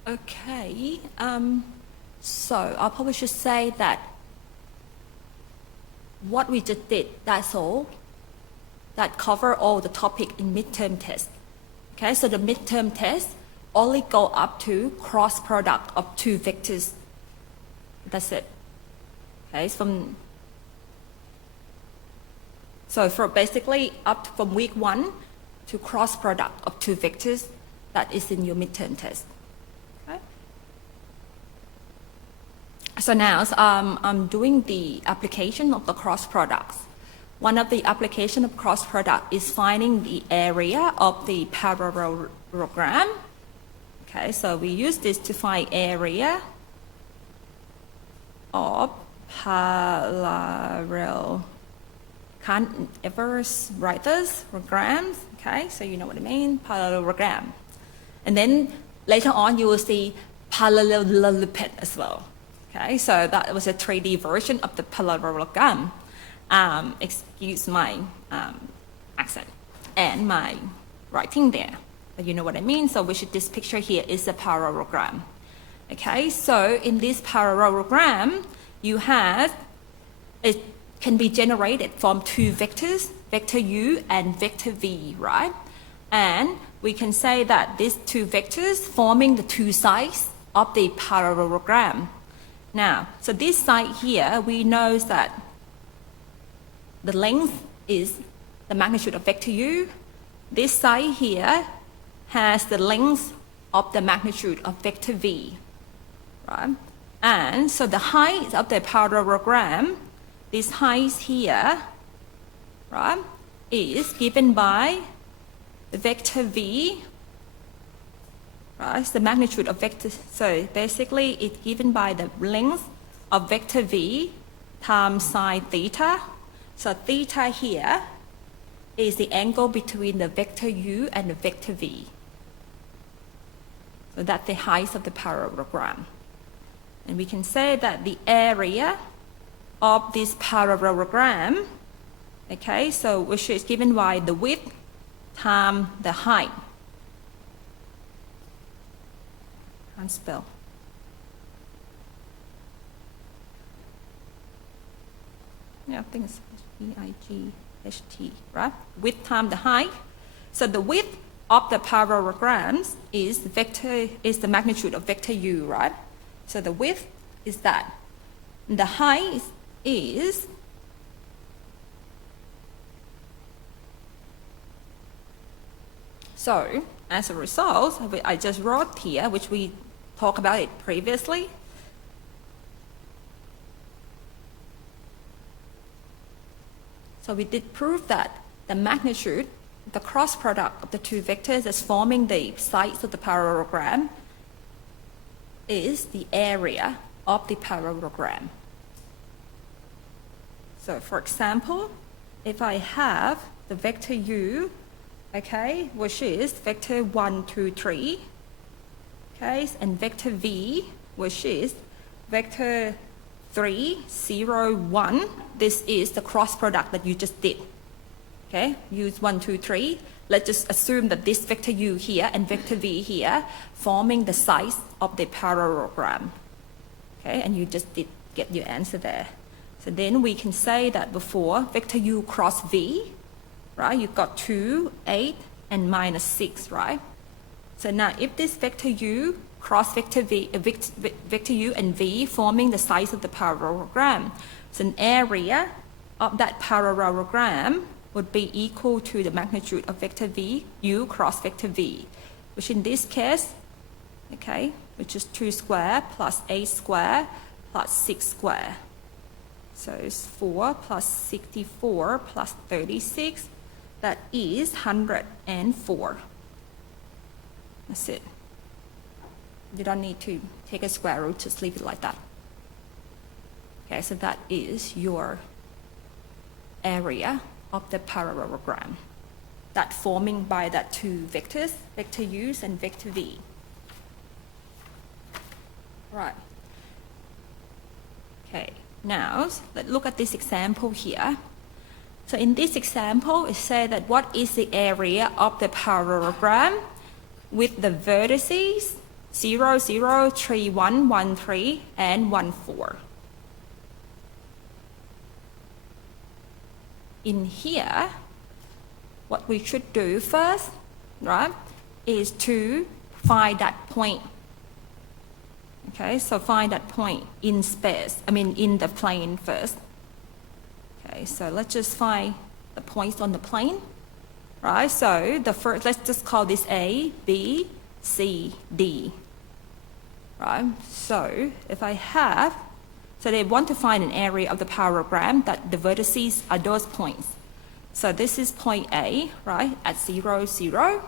Okay, so I probably should say that what we just did, that's all. That cover all the topic in midterm test. Okay, so the midterm test only go up to cross product of two vectors. That's it. Okay, so for basically up from week 1 to cross product of two vectors, that is in your midterm test. Okay. So now I'm doing the application of the cross products. One of the application of cross product is finding the area of the parallelogram. Okay, so we use this to find area of parallel. Can't ever write this, programs, okay, so you know what I mean, parallelogram. And then later on you will see paralleloparallelepiped as well. Okay, so that was a 3D version of the parallelogram. Excuse my accent and my writing there, but you know what I mean. So this picture here is a parallelogram. Okay, so in this parallelogram, you have, it can be generated from two vectors, vector u and vector v, right? And we can say that these two vectors forming the two sides of the parallelogram. Now, so this side here, we know that the length is the magnitude of vector u. This side here has the length of the magnitude of vector v, right? And so the height of the parallelogram, this height here, right, is given by the vector v, right, it's the magnitude of vector. So basically it's given by the length of vector v times sine theta. So theta here is the angle between the vector u and the vector v. So that's the height of the parallelogram. And we can say that the area of this parallelogram, okay, so which is given by the width times the height. Can't spell. Yeah, I think it's E-I-G-H-T, right? Width times the height. So the width of the parallelograms is the magnitude of vector u, right? So the width is that. The height is so as a result, I just wrote here, which we talked about it previously. So we did prove that the magnitude, the cross product of the two vectors that's forming the sides of the parallelogram is the area of the parallelogram. So for example, if I have the vector u, okay, which is vector 1, 2, 3, okay, and vector v, which is vector 3, 0, 1, this is the cross product that you just did. Okay, use 1, 2, 3. Let's just assume that this vector u here and vector v here forming the sides of the parallelogram. Okay, and you just did get your answer there. So then we can say that before vector u cross v, right, you've got 2, 8, and minus 6, right? So now if this vector u cross vector v, vector u and v forming the sides of the parallelogram, so an area of that parallelogram would be equal to the magnitude of vector v, u cross vector v, which in this case, okay, which is 2 square plus 8 square plus 6 square. So it's 4 plus 64 plus 36, that is 104. That's it. You don't need to take a square root, just leave it like that. Okay, so that is your area of the parallelogram, that forming by that two vectors, vector u and vector v. Right. Okay, now let's look at this example here. So in this example, it says that what is the area of the parallelogram with the vertices 0, 0, 3, 1, 1, 3, and 1, 4. In here, what we should do first, right, is to find that point. Okay, so find that point in space, in the plane first. Okay, so let's just find the points on the plane, right? So the first, let's just call this A, B, C, D, right? So if I have, so they want to find an area of the parallelogram that the vertices are those points. So this is point A, right, at 0, 0.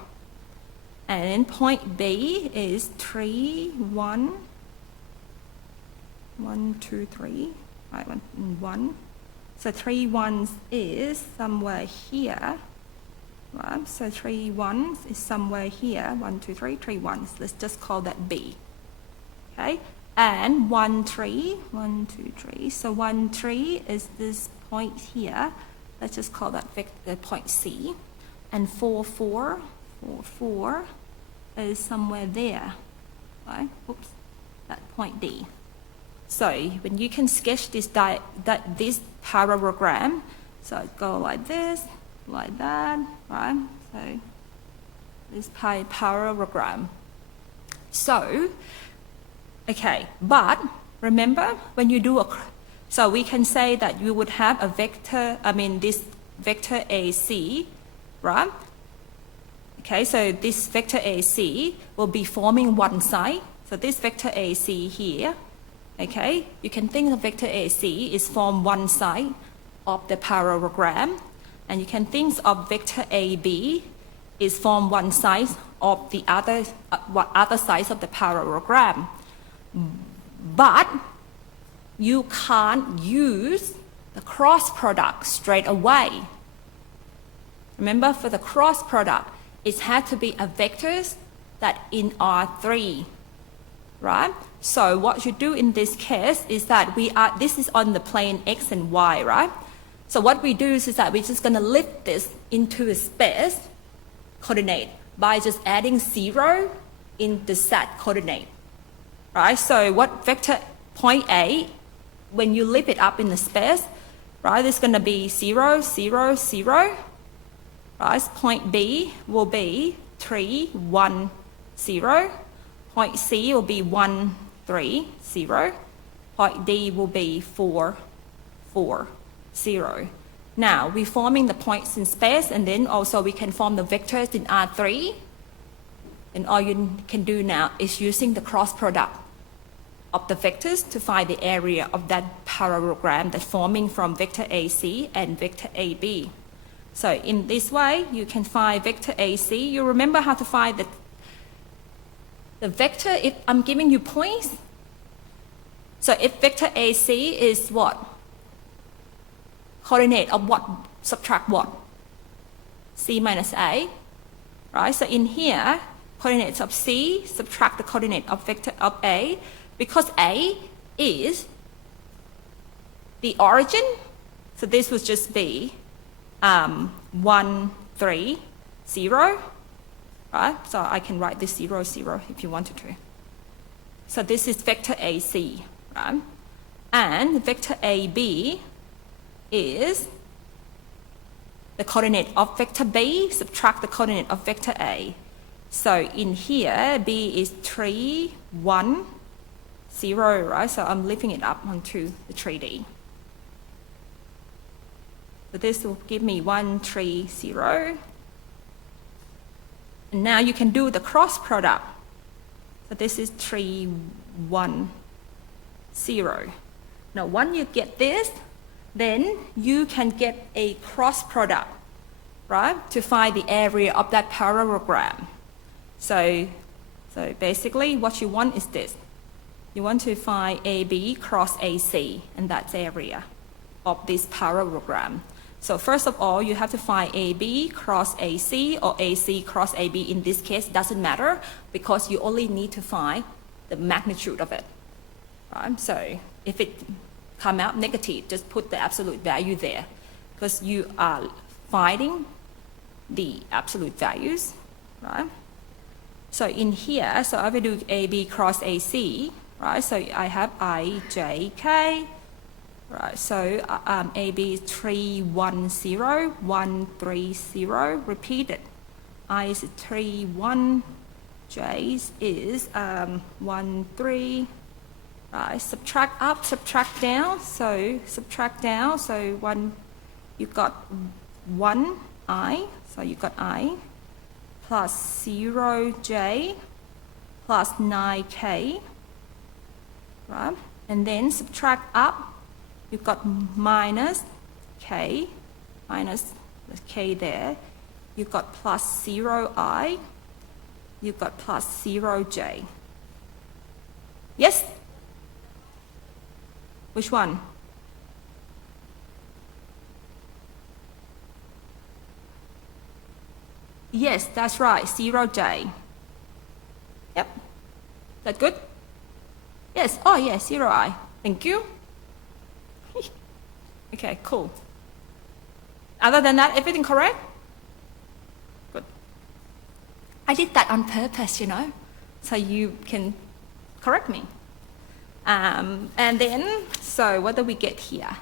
And then point B is 3, 1, 1, 2, 3, right, 1. So 3 1s is somewhere here, right? So 3 1s is somewhere here, 1, 2, 3, 3 1s. Let's just call that B, okay? And 1, 3, 1, 2, 3. So 1, 3 is this point here. Let's just call that the point C. And 4, 4, 4, 4 is somewhere there, right? Oops, that point D. So when you can sketch this this parallelogram, so it go like this, like that, right? So this parallelogram. So, okay, but remember when you do so we can say that you would have a vector, this vector AC, right? Okay, so this vector AC will be forming one side. So this vector AC here, okay, you can think of vector AC is from one side of the parallelogram, and you can think of vector AB is from one side of the other sides of the parallelogram. But you can't use the cross product straight away. Remember, for the cross product, it had to be a vectors that in R3, right? So what you do in this case is that this is on the plane X and Y, right? So what we do is that we're just going to lift this into a space coordinate by just adding 0 in the Z coordinate, right? So what vector point A, when you lift it up in the space, right, it's going to be 0, 0, 0, right? Point B will be 3, 1, 0. Point C will be 1, 3, 0. Point D will be 4, 4, 0. Now, we're forming the points in space, and then also we can form the vectors in R3. And all you can do now is using the cross product of the vectors to find the area of that parallelogram that's forming from vector AC and vector AB. So in this way, you can find vector AC. You remember how to find the vector if I'm giving you points. So if vector AC is what? Coordinate of what? Subtract what? C minus A, right? So in here, coordinates of C, subtract the coordinate of vector of A, because A is the origin. So this would just be 1, 3, 0, right? So I can write this 0, 0 if you wanted to. So this is vector AC, right? And vector AB is the coordinate of vector B, subtract the coordinate of vector A. So in here, B is 3, 1, 0, right? So I'm lifting it up onto the 3D. So this will give me 1, 3, 0. And now you can do the cross product. So this is 3, 1, 0. Now, once you get this, then you can get a cross product, right, to find the area of that parallelogram. So basically, what you want is this. You want to find AB cross AC, and that's the area of this parallelogram. So first of all, you have to find AB cross AC or AC cross AB. In this case, doesn't matter because you only need to find the magnitude of it. Right? So if it come out negative, just put the absolute value there because you are finding the absolute values, right? So in here, so I will do AB cross AC, right? So I have I, J, K, right? So AB is 310, 130, repeated. I is 31, J is 13, right? Subtract up, subtract down. So subtract down. So you got 1 I, so you got I, plus 0J, plus 9K, right? And then subtract up, you've got minus K, minus the K there. You've got plus 0I, you've got plus 0J. Yes? Which one? Yes, that's right, 0J. Yep. That good? Yes, oh yeah, 0I. Thank you. Okay, cool. Other than that, everything correct? Good. I did that on purpose, you know, so you can correct me. And then, so what do we get here?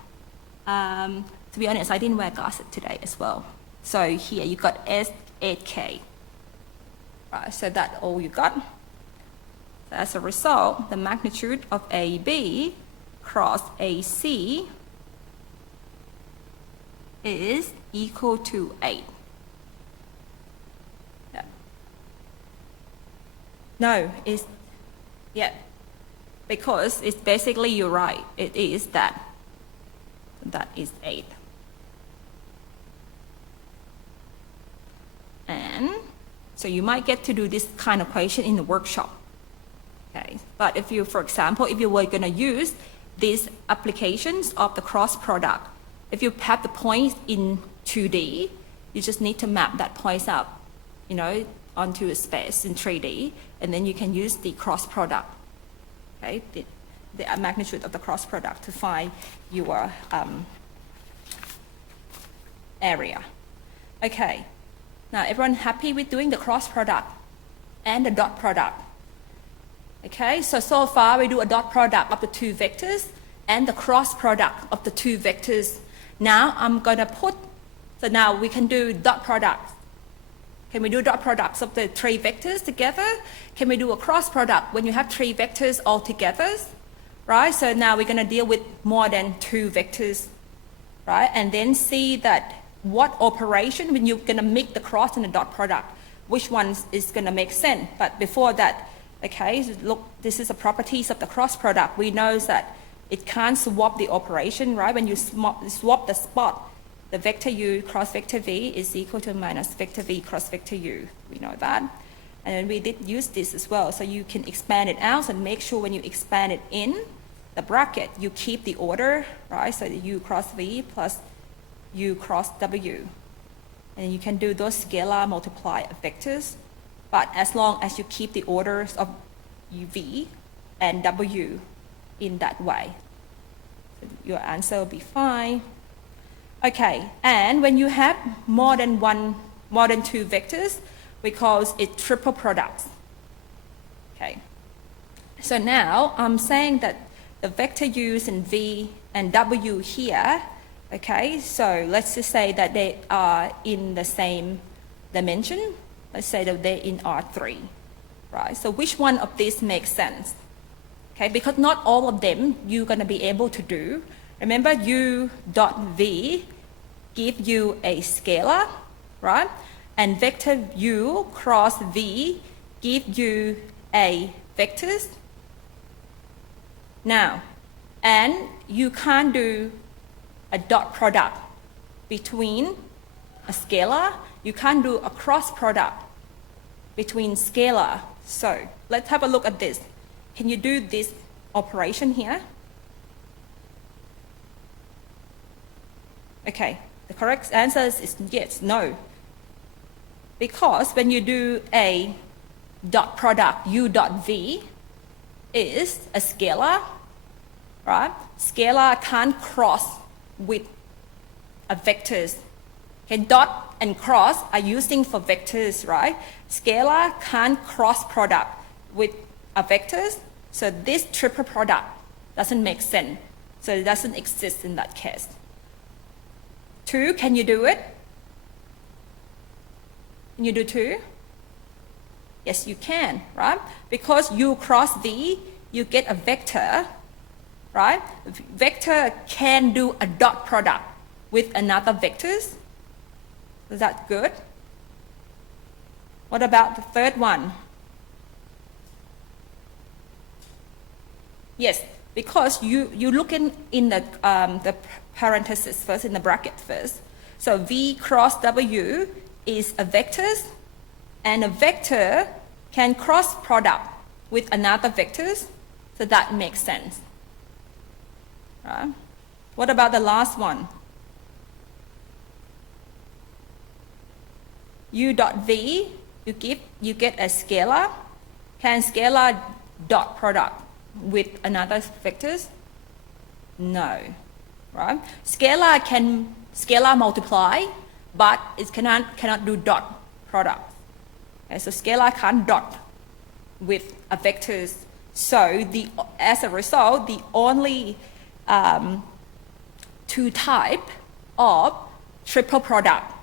To be honest, I didn't wear glasses today as well. So here you got S8K. Right, so that's all you got. So as a result, the magnitude of AB cross AC is equal to 8. Yeah. No, it's, yeah, because it's basically, you're right, it is that. That is 8. And so you might get to do this kind of equation in the workshop. Okay, but if you, for example, if you were going to use these applications of the cross product, if you have the points in 2D, you just need to map that points up, you know, onto a space in 3D, and then you can use the cross product, okay, the magnitude of the cross product to find your area. Okay, now everyone happy with doing the cross product and the dot product? Okay, so far we do a dot product of the two vectors and the cross product of the two vectors. Now I'm going to put, so now we can do dot products. Can we do dot products of the 3 vectors together? Can we do a cross product when you have 3 vectors all together? Right, so now we're going to deal with more than 2 vectors, right? And then see that what operation, when you're going to make the cross and the dot product, which one is going to make sense. But before that, okay, so look, this is the properties of the cross product. We know that it can't swap the operation, right? When you swap the spot, the vector u cross vector v is equal to minus vector v cross vector u. We know that. And we did use this as well. So you can expand it out and make sure when you expand it in the bracket, you keep the order, right? So the u cross v plus u cross w. And you can do those scalar multiply of vectors, but as long as you keep the orders of v and w in that way, so your answer will be fine. Okay, and when you have more than 2 vectors, we call it triple products. Okay, so now I'm saying that the vector u's in v and w here, okay, so let's just say that they are in the same dimension. Let's say that they're in R3, right? So which one of these makes sense? Okay, because not all of them you're going to be able to do. Remember, u dot v give you a scalar, right? And vector u cross v give you a vectors. Now, and you can't do a dot product between a scalar. You can't do a cross product between scalar. So let's have a look at this. Can you do this operation here? Okay, the correct answer is yes, no. Because when you do a dot product, u dot v is a scalar, right? Scalar can't cross with a vectors. Okay, dot and cross are using for vectors, right? Scalar can't cross product with a vectors, so this triple product doesn't make sense. So it doesn't exist in that case. 2, can you do it? Can you do 2? Yes, you can, right? Because you cross V, you get a vector, right? Vector can do a dot product with another vectors. Is that good? What about the third one? Yes, because you look in the parenthesis first, in the bracket first. So V cross W is a vectors, and a vector can cross product with another vectors, so that makes sense. Right? What about the last one? U dot V, you get a scalar. Can scalar dot product with another vectors? No, right? Scalar can scalar multiply, but it cannot do dot product. Okay, so scalar can't dot with a vectors. So as a result, the only 2 type of triple product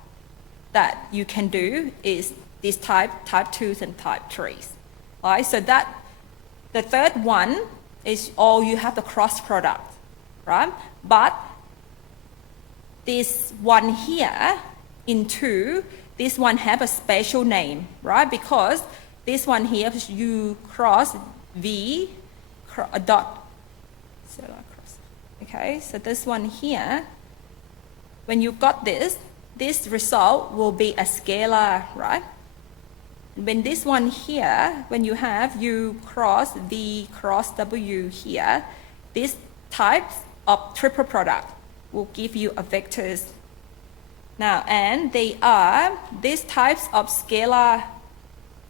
that you can do is this type 2s and type 3s. Right? So that the third one is all you have the cross product, right? But this one here in 2, this one have a special name, right? Because this one here, you cross V dot, okay? So this one here, when you got this result will be a scalar, right? When this one here, when you have U cross V cross W here, these types of triple product will give you a vectors. Now, and they are these types of scalar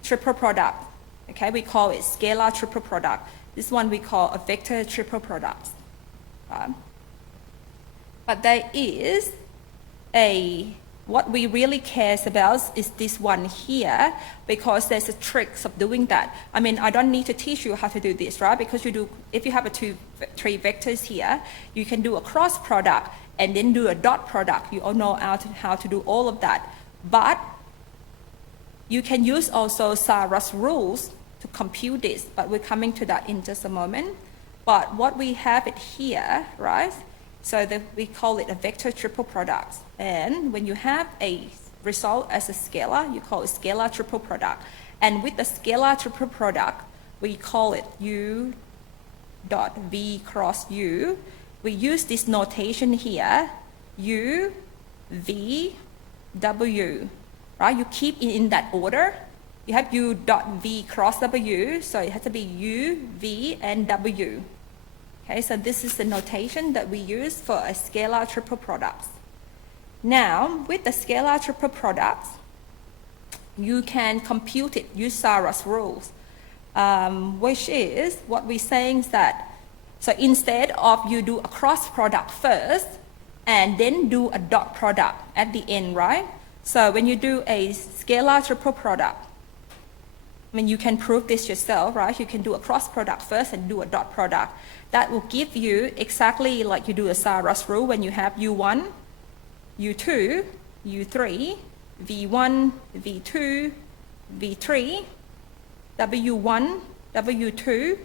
triple product. Okay, we call it scalar triple product. This one we call a vector triple product. But there is what we really cares about is this one here, because there's a tricks of doing that. I mean, I don't need to teach you how to do this, right? Because if you have 3 vectors here, you can do a cross product and then do a dot product. You all know how to do all of that. But you can use also Sarah's rules to compute this, but we're coming to that in just a moment. But what we have it here, right? So we call it a vector triple product. And when you have a result as a scalar, you call it scalar triple product. And with the scalar triple product, we call it U dot V cross U. We use this notation here, U, V, W, right? You keep it in that order. You have U dot V cross W, so it has to be U, V, and W. Okay, so this is the notation that we use for a scalar triple product. Now, with the scalar triple product, you can compute it, use Sarah's rules, which is what we're saying is that, so instead of you do a cross product first and then do a dot product at the end, right? So when you do a scalar triple product, I mean, you can prove this yourself, right? You can do a cross product first and do a dot product. That will give you exactly like you do a Sarah's rule when you have U1, U2, U3, V1, V2, V3, W1, W2,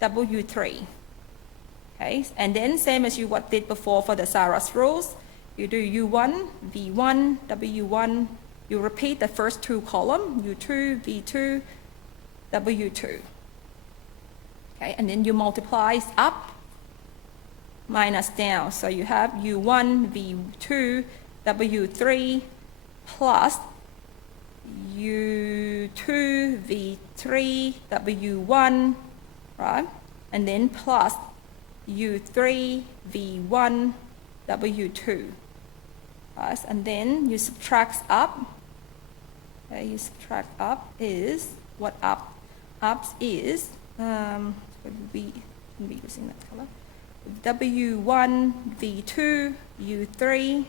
W3. Okay, and then same as you what did before for the Sarah's rules, you do U1, V1, W1, you repeat the first 2 columns, U2, V2, W2. Okay, and then you multiply up minus down. So you have U1, V2, W3 plus U2, V3, W1, right? And then plus U3, V1, W2. Right? And then you subtract up. Okay, you subtract up is what up is. We can be using that color. W1, V2, U3,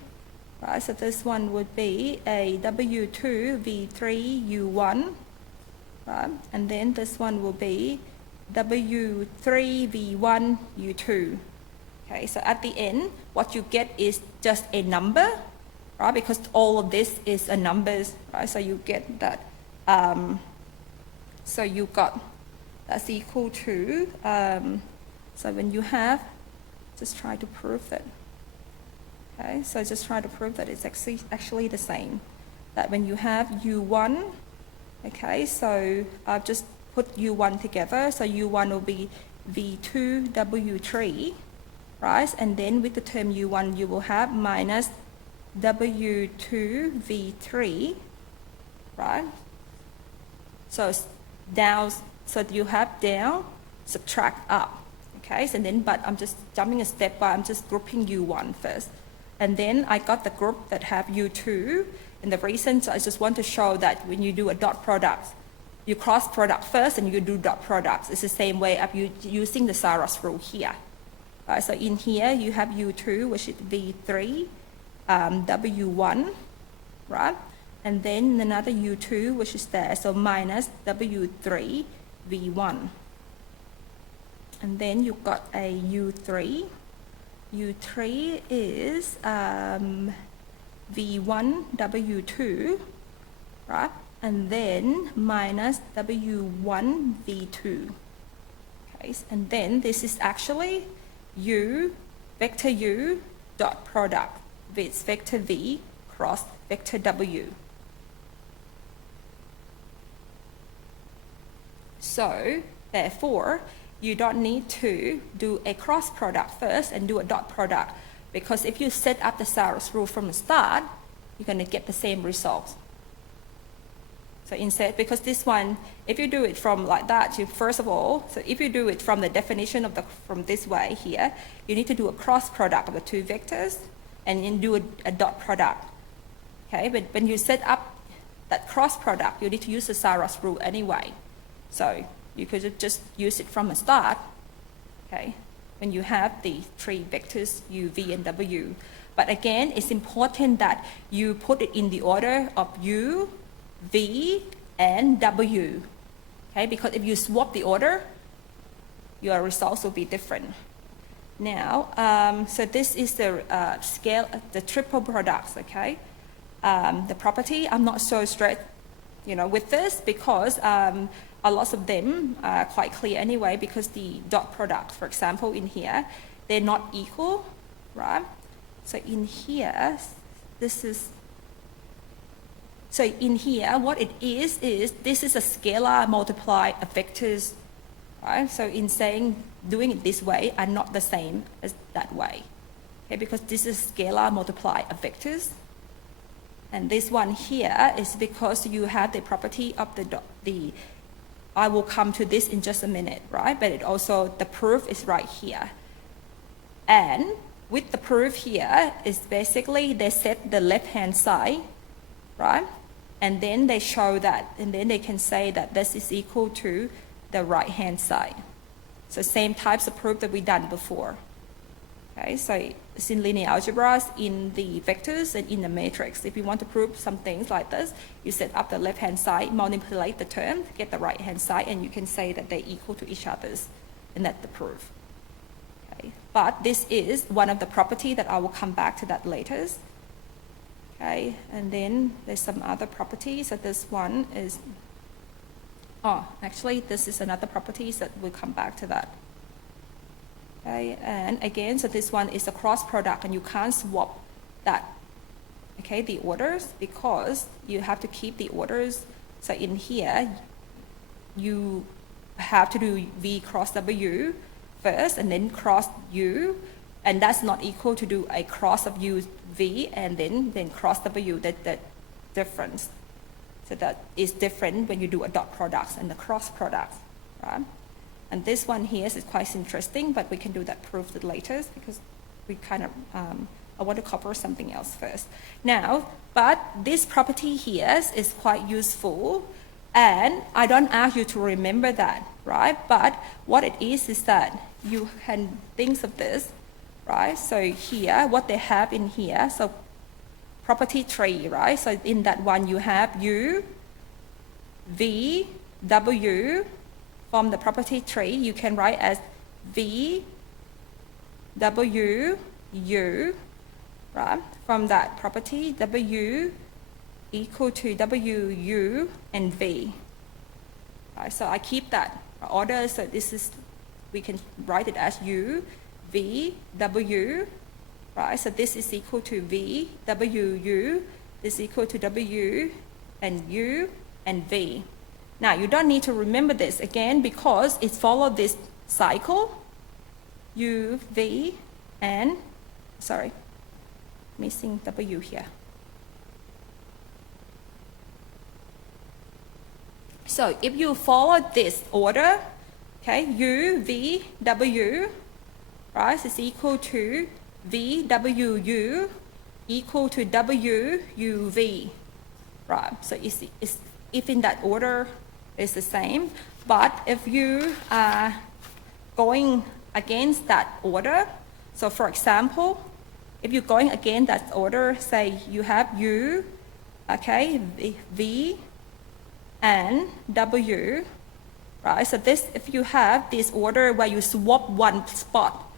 right? So this one would be a W2 V3 U1, right? And then this one will be W3 V1 U2. Okay, so at the end, what you get is just a number, right? Because all of this is a numbers, right? So you get that. So you got that's equal to. So when you have, just try to prove that. Okay, so just try to prove that it's actually the same. That when you have U1, okay, so I've just put U1 together. So U1 will be V2 W3. Right, and then with the term U1, you will have minus W2 V3, right? So down, so you have down, subtract up, okay? So then, but I'm just jumping a step by, I'm just grouping U1 first. And then I got the group that have U2, and the reason, so I just want to show that when you do a dot product, you cross product first and you do dot products. It's the same way of using the Saros rule here. So in here, you have U2, which is V3, W1, right? And then another U2, which is there, so minus W3, V1. And then you've got a U3. U3 is V1, W2, right? And then minus W1, V2. Okay, and then this is actually U, vector U, dot product with vector V cross vector W. So, therefore, you don't need to do a cross product first and do a dot product, because if you set up the Saros rule from the start, you're going to get the same result. So instead, because this one, if you do it from like that, you first of all, so if you do it from the definition of from this way here, you need to do a cross product of the two vectors and then do a dot product. Okay, but when you set up that cross product, you need to use the Saros rule anyway. So you could just use it from the start, okay, when you have the three vectors U, V, and W. But again, it's important that you put it in the order of U, V, and W, okay, because if you swap the order, your results will be different. Now, so this is the scale, the triple products, okay. The property, I'm not so strict, with this, because a lot of them are quite clear anyway, because the dot products, for example, in here, they're not equal, right? So in here, so in here, what it is this is a scalar multiply of vectors, right? So in saying doing it this way are not the same as that way, okay? Because this is scalar multiply of vectors, and this one here is because you have the property of the. I will come to this in just a minute, right? But it also the proof is right here, and with the proof here is basically they set the left hand side, right? And then they show that, and then they can say that this is equal to the right-hand side. So same types of proof that we done before. Okay, so it's in linear algebra, in the vectors, and in the matrix. If you want to prove some things like this, you set up the left-hand side, manipulate the term, get the right-hand side, and you can say that they're equal to each other's, and that's the proof. Okay, but this is one of the property that I will come back to that later. Okay, and then there's some other properties. So this one is, actually this is another properties that we'll come back to that. Okay, and again, so this one is a cross product, and you can't swap that, okay, the orders, because you have to keep the orders. So in here, you have to do V cross W first, and then cross U, and that's not equal to do a cross of U, V, and then cross W, that difference. So that is different when you do a dot products and the cross products, right? And this one here is quite interesting, but we can do that proof later, because we kind of, I want to cover something else first. Now, but this property here is quite useful, and I don't ask you to remember that, right? But what it is that you can think of this, right? So here, what they have in here, so property tree, right? So in that one you have U, V, W. From the property tree, you can write as V, W, U, right? From that property, W equal to W, U, and V. Right, so I keep that order, so this is, we can write it as U, V, W, right? So this is equal to V, W, U, this is equal to W, and U, and V. Now, you don't need to remember this again because it follows this cycle, U, V, and, sorry, missing W here. So if you follow this order, okay, U, V, W, right, is equal to V, W, U, equal to W, U, V, right? So if in that order, it's the same. But if you are going against that order, so for example, if you're going against that order, say you have U, okay, V, and W, right? So this, if you have this order where you swap one spot,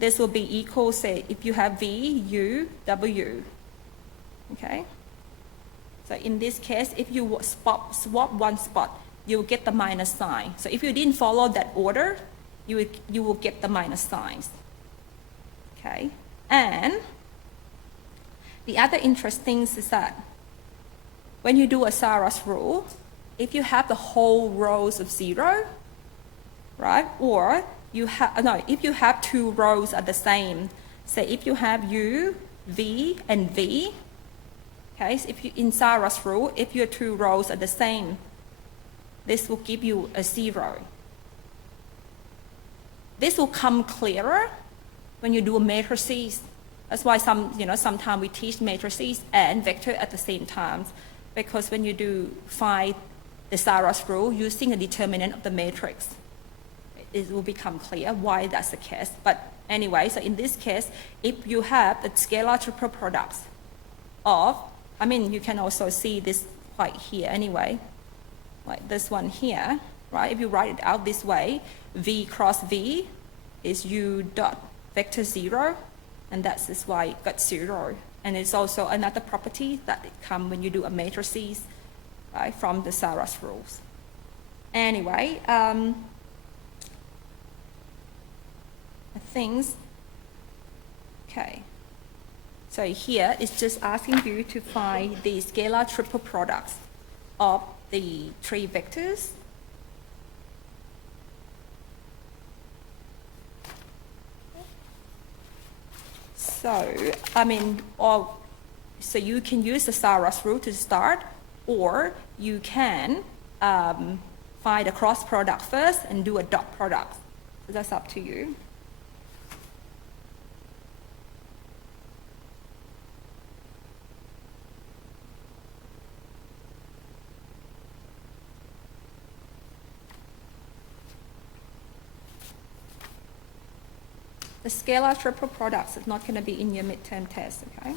this will be equal, say, if you have V, U, W, okay? So in this case, if you swap one spot, you will get the minus sign. So if you didn't follow that order, you will get the minus signs, okay? And the other interesting thing is that when you do a Sarah's rule, if you have the whole rows of 0, right? Or you have, no, if you have two rows are the same, say if you have U, V, and V, okay, so if you, in Sarah's rule, if your two rows are the same, this will give you a 0. This will come clearer when you do matrices. That's why sometimes we teach matrices and vector at the same time, because when you do find the Sarah's rule using a determinant of the matrix, it will become clear why that's the case. But anyway, so in this case, if you have the scalar triple products of, I mean, you can also see this right here anyway, like this one here, right? If you write it out this way, V cross V is U dot vector 0, and that's why it got 0. And it's also another property that it comes when you do a matrices, right, from the Sarah's rules. Anyway, I think, okay. So here it's just asking you to find the scalar triple products of the three vectors. So, I mean, so you can use the Sarah's rule to start, or you can find a cross product first and do a dot product. So that's up to you. The scalar triple products is not going to be in your midterm test, okay?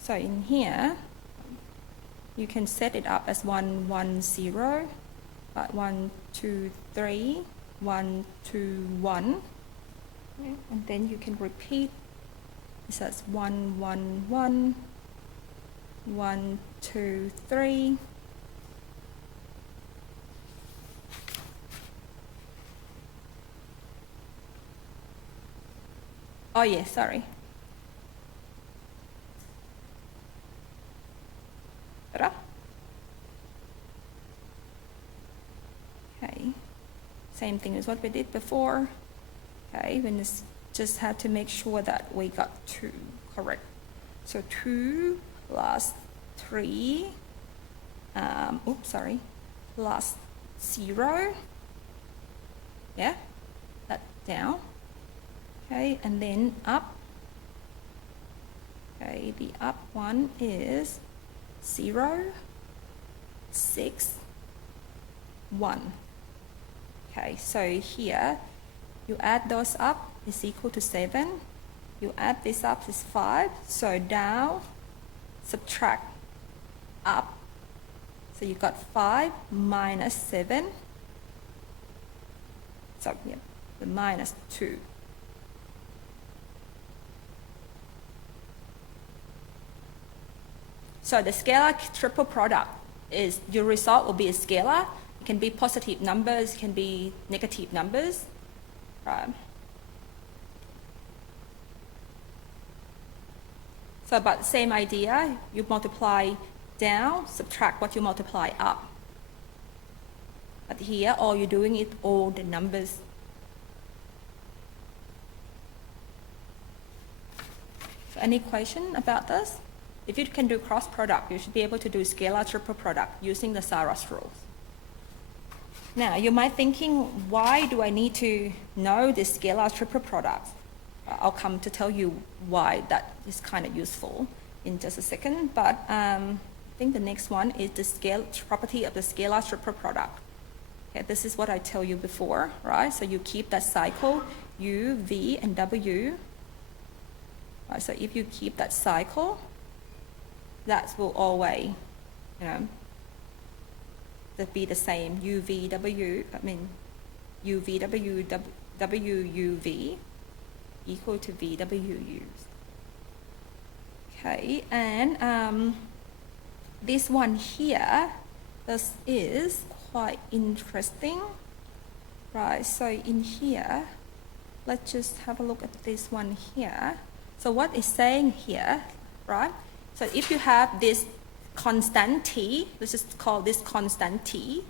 So in here, you can set it up as 1, 1, 0, but 1, 2, 3, 1, 2, 1. Okay. And then you can repeat. It says 1, 1, 1, 1, 2, 3. Oh yeah, sorry. Better? Okay. Same thing as what we did before. Okay, we just have to make sure that we got 2 correct. So 2 plus 3, plus 0, yeah, that down, okay, and then up, okay, the up one is 0, 6, 1. Okay, so here you add those up is equal to 7. You add this up is 5. So down, subtract up. So you got 5 minus 7. So yeah, the minus 2. So the scalar triple product is, your result will be a scalar. It can be positive numbers, it can be negative numbers, right? So but same idea, you multiply down, subtract what you multiply up. But here, all you're doing is all the numbers. So any question about this? If you can do cross product, you should be able to do scalar triple product using the Saros rules. Now, you might thinking, why do I need to know the scalar triple product? I'll come to tell you why that is kind of useful in just a second, but I think the next one is the scale property of the scalar triple product. Okay, this is what I tell you before, right? So you keep that cycle, U, V, and W. Right, so if you keep that cycle, that will always, that be the same, UVW, UVW, WUV equal to VWUs. Okay, and this one here, this is quite interesting, right? So in here, let's just have a look at this one here. So what it's saying here, right? So if you have this constant t, let's just call this constant t,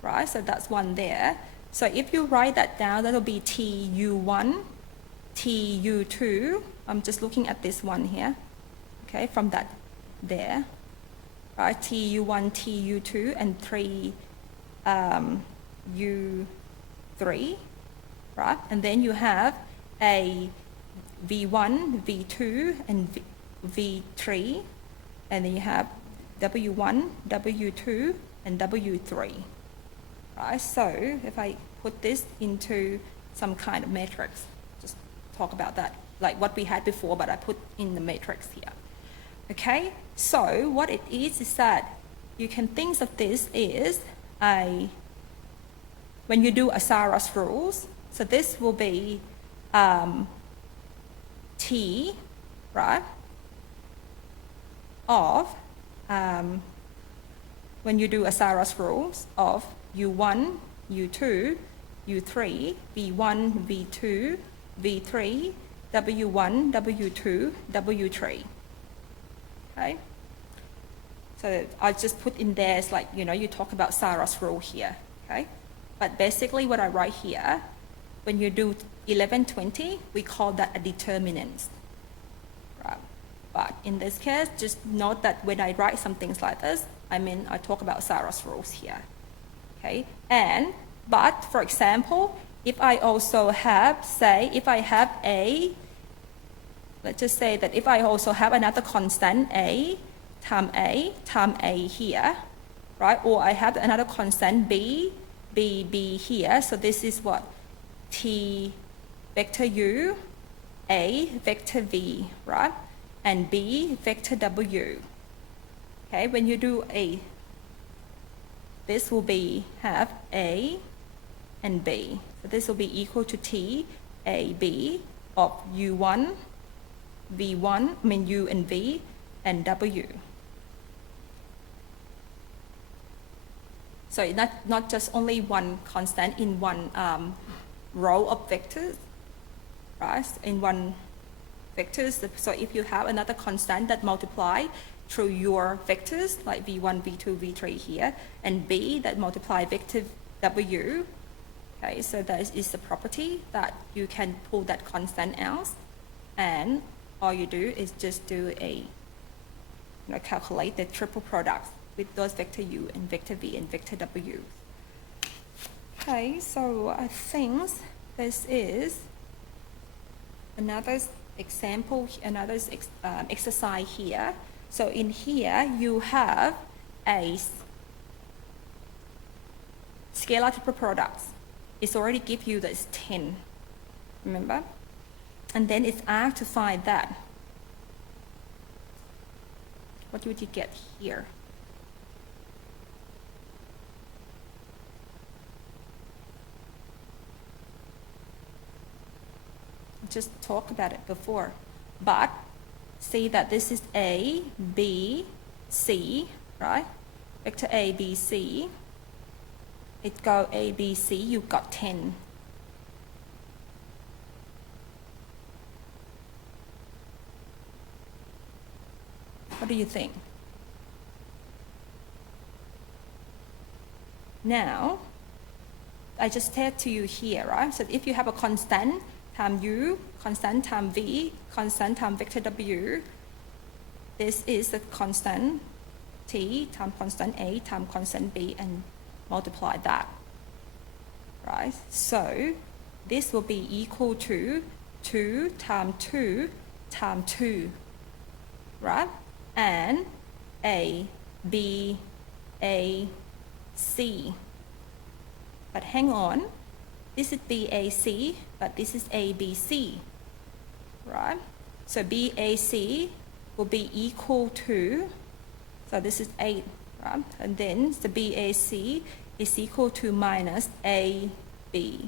right? So that's one there. So if you write that down, that'll be TU1, TU2. I'm just looking at this one here, okay, from that there, right? TU1, TU2, and 3 U3, right? And then you have a V1, V2, and V3, and then you have W1, W2, and W3, right? So if I put this into some kind of matrix, just talk about that, like what we had before, but I put in the matrix here. Okay, so what it is that you can think of this is when you do a Saros rules, so this will be T, right, of, when you do a Saros rules of U1, U2, U3, V1, V2, V3, W1, W2, W3. Okay? So I just put in there, it's like, you talk about Saros rule here, okay? But basically what I write here, when you do 1120, we call that a determinant. Right? But in this case, just note that when I write some things like this, I talk about Saros rules here. Okay? But for example, if I also have, if I have let's just say that if I also have another constant A times A here, right? Or I have another constant B here. So this is what? T vector U, A vector V, right? And B vector W. Okay, when you do this will have A and B. So this will be equal to T, A, B of U1, V1, U and V, and W. So not just only one constant in one row of vectors, right? In one vectors. So if you have another constant that multiply through your vectors, like V1, V2, V3 here, and B that multiply vector W, okay, so that is the property that you can pull that constant out, and all you do is just do calculate the triple product with those vector U and vector V and vector W. Okay, so I think this is another example, another exercise here. So in here you have a scalar triple products, it's already give you that it's 10, remember? And then it's asked to find that. What would you get here? Just talked about it before, but see that this is A, B, C, right? Vector A, B, C. It go A, B, C, you've got 10. What do you think? Now, I just said to you here, right? So if you have a constant times U, constant times V, constant times vector W, this is the constant T times constant A times constant B, and multiply that, right? So this will be equal to 2 times 2 times 2, right? And A, B, A, C. But hang on, this is BAC, but this is ABC, right? So BAC will be equal to, so this is 8, right? And then the BAC is equal to minus ABC,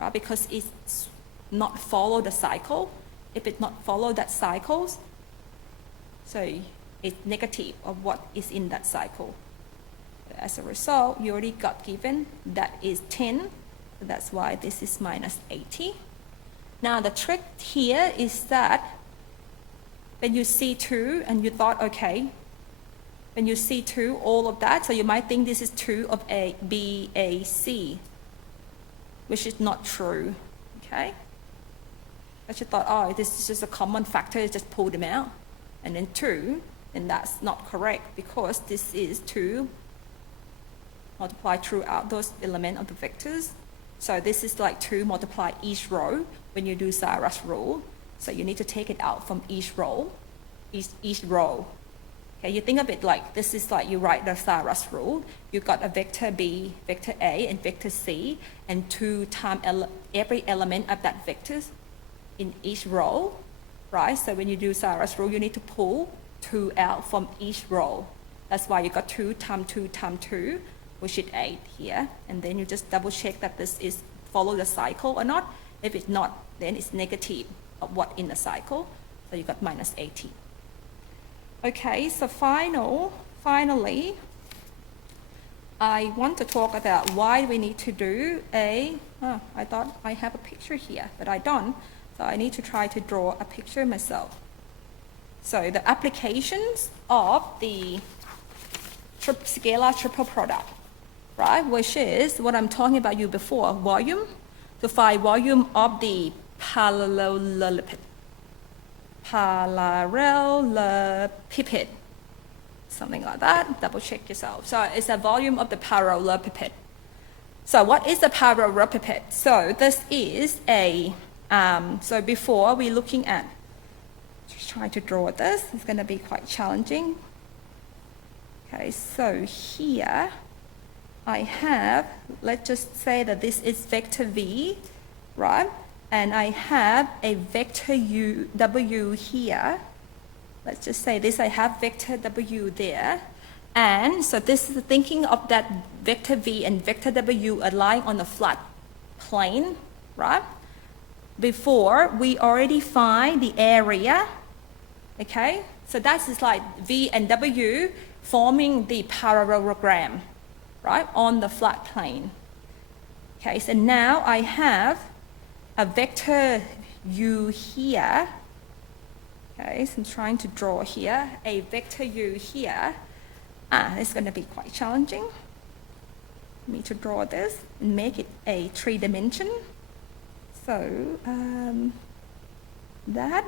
right? Because it's not follow the cycle. If it not follow that cycles, so it's negative of what is in that cycle. As a result, you already got given that is 10. So that's why this is minus 80. Now the trick here is that when you see 2 and you thought, okay, when you see 2, all of that, so you might think this is 2 of A, B, A, C, which is not true, okay? But you thought, oh, this is just a common factor, just pull them out. And then 2, and that's not correct because this is 2 multiply throughout those elements of the vectors. So this is like 2 multiply each row when you do Cyrus rule. So you need to take it out from each row, each row. Okay, you think of it like this is like you write the Cyrus rule. You've got a vector B, vector A, and vector C, and 2 times every element of that vector in each row, right? So when you do Cyrus rule, you need to pull 2 out from each row. That's why you got 2 times 2 times 2, which is 8 here. And then you just double check that this is follow the cycle or not. If it's not, then it's negative of what in the cycle. So you got minus 80. Okay, so finally, I want to talk about why we need to do I thought I have a picture here, but I don't. So I need to try to draw a picture myself. So the applications of the scalar triple product, right, which is what I'm talking about you before, volume, to find volume of the parallelepiped, something like that, double check yourself. So it's a volume of the parallelepiped. So what is the parallelepiped? So this is a, so before we're looking at, just trying to draw this, it's going to be quite challenging. Okay, so here I have, let's just say that this is vector V, right? And I have a vector W here. Let's just say this, I have vector W there. And so this is thinking of that vector V and vector W are lying on a flat plane, right? Before, we already find the area, okay? So that's just like V and W forming the parallelogram, right, on the flat plane. Okay, so now I have a vector U here. Okay, so I'm trying to draw here, a vector U here. It's going to be quite challenging. Let me to draw this and make it a 3-dimension. So, that,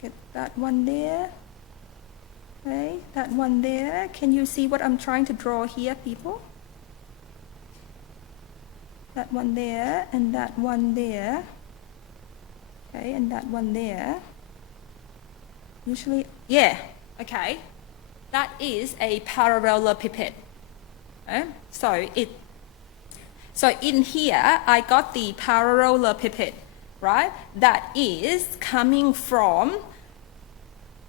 get that one there. Okay, that one there. Can you see what I'm trying to draw here, people? That one there, and that one there. Okay, and that one there. Usually, yeah, okay. That is a parallelepiped. Okay? So in here, I got the parallelepiped, right? That is coming from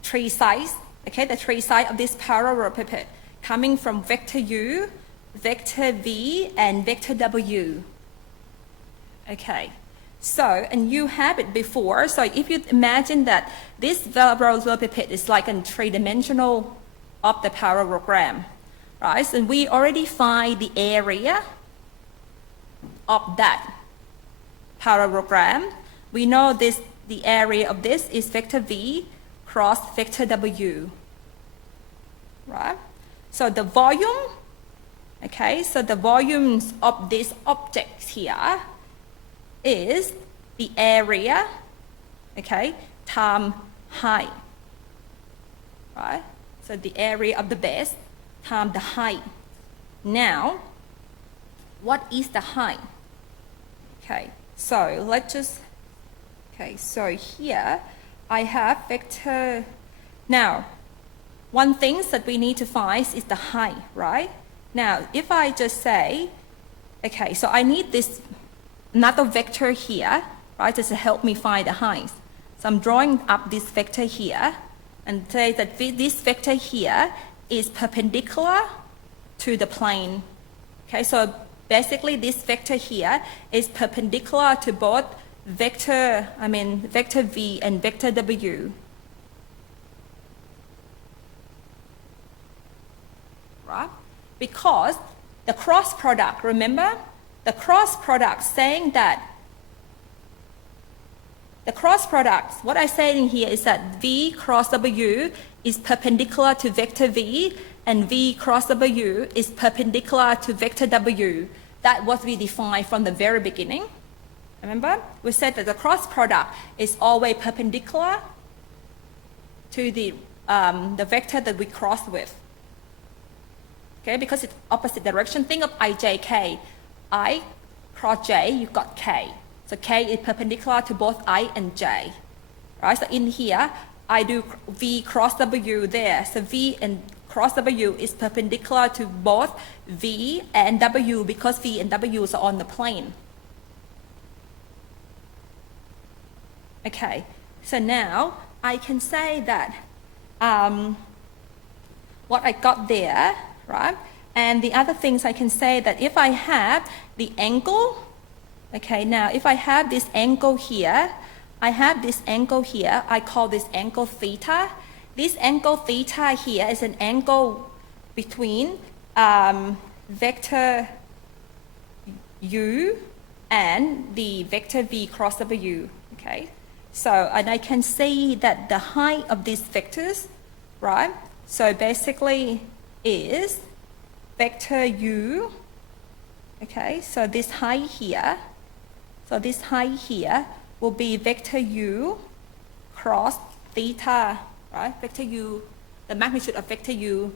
three sides, okay? The three sides of this parallelepiped coming from vector u, vector v, and vector w. Okay. So, and you have it before, so if you imagine that this parallelepiped is like a three-dimensional of the parallelogram, right? So we already find the area of that parallelogram. We know this, the area of this is vector v cross vector w, right? So the volume, okay, so the volumes of these objects here is the area, okay, times height, right? So the area of the base times the height. Now, what is the height? Okay, so let's just, okay, so here I have vector. Now, one thing that we need to find is the height, right? Now, if I just say, okay, so I need this another vector here, right, just to help me find the height. So I'm drawing up this vector here and say that this vector here is perpendicular to the plane. Okay, so basically this vector here is perpendicular to both vector v and vector w. Right? Because the cross product, remember? The cross product saying that, the cross product, what I'm saying here is that v cross w is perpendicular to vector v and v cross w is perpendicular to vector w. That was we defined from the very beginning. Remember? We said that the cross product is always perpendicular to the vector that we cross with. Okay, because it's opposite direction. Think of ijk. I cross j, you got k. So k is perpendicular to both I and j. Right? So in here, I do v cross w there. So v and cross w is perpendicular to both v and w because v and w are on the plane. Okay, so now I can say that what I got there, right? And the other things I can say that if I have the angle, okay, now if I have this angle here, I have this angle here, I call this angle theta. This angle theta here is an angle between vector u and the vector v cross w, okay? So, and I can see that the height of these vectors, right? So basically is vector u, okay, so this height here, will be vector u cross theta, right? Vector u, the magnitude of vector u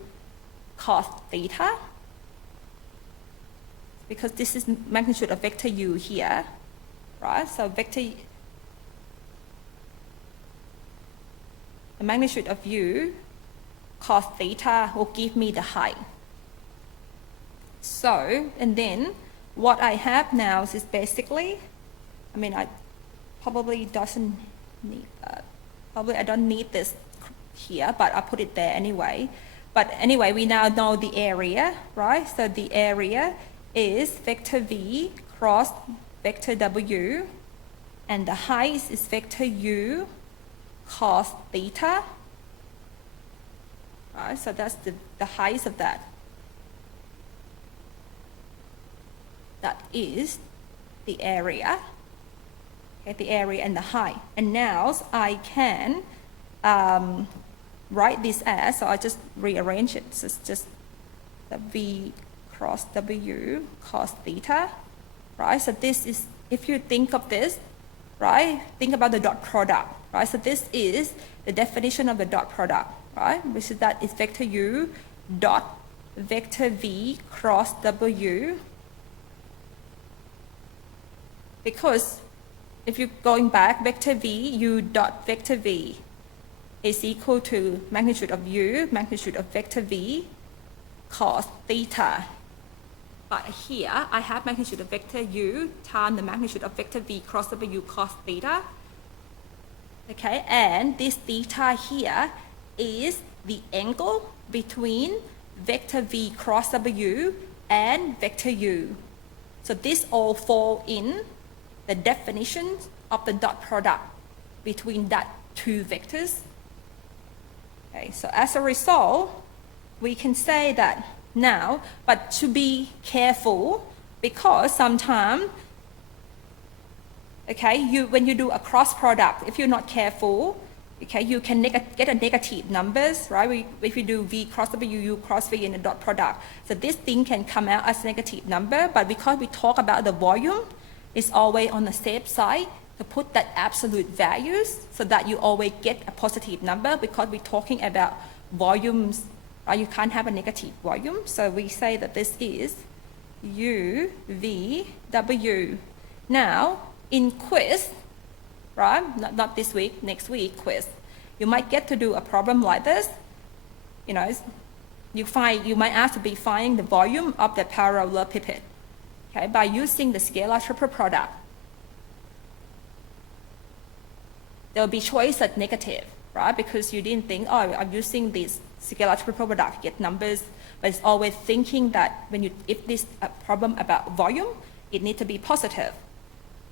cos theta, because this is magnitude of vector u here, right? So the magnitude of u cos theta will give me the height. So, and then what I have now is basically, I probably doesn't need, probably I don't need this here, but I'll put it there anyway. But anyway, we now know the area, right? So the area is vector v cross vector w, and the height is vector u cos theta. Right, so that's the height of that. That is the area, okay, the area and the height. And now I can write this as, so I just rearrange it. So it's just the v cross w cos theta, right? So this is, if you think of this, right, think about the dot product, right? So this is the definition of the dot product, right? Which is that is vector u dot vector v cross w. Because if you're going back, vector v, u dot vector v, is equal to magnitude of u, magnitude of vector v, cos theta. But here, I have magnitude of vector u times the magnitude of vector v cross w cos theta. Okay, and this theta here is the angle between vector v cross w and vector u. So this all fall in the definition of the dot product between that two vectors. Okay, so as a result, we can say that now, but to be careful, because sometimes, okay, when you do a cross product, if you're not careful, okay, you can get a negative numbers, right? If you do v cross w, u cross v in a dot product. So this thing can come out as a negative number, but because we talk about the volume, it's always on the safe side to put that absolute values so that you always get a positive number, because we're talking about volumes, right? You can't have a negative volume. So we say that this is u, v, w. Now, in quiz, right? Not this week, next week quiz. You might get to do a problem like this. You know, you might ask to be finding the volume of the parallelepiped, okay, by using the scalar triple product. There will be choice at negative, right? Because you didn't think, oh, I'm using this scalar triple product to get numbers, but it's always thinking that if this a problem about volume, it needs to be positive.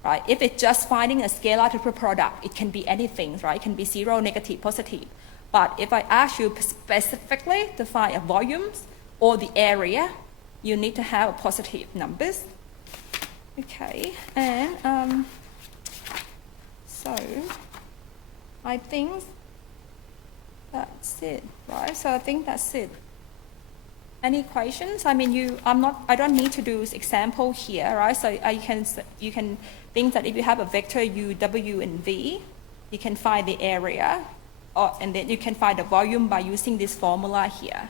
Right? If it's just finding a scalar triple product, it can be anything, right? It can be 0, negative, positive. But if I ask you specifically to find a volumes or the area, you need to have a positive numbers. Okay, and so I think that's it, right? So I think that's it. Any questions? I mean, I don't need to do example here, right? So you can think that if you have a vector u, w, and v, you can find the area, and then you can find the volume by using this formula here.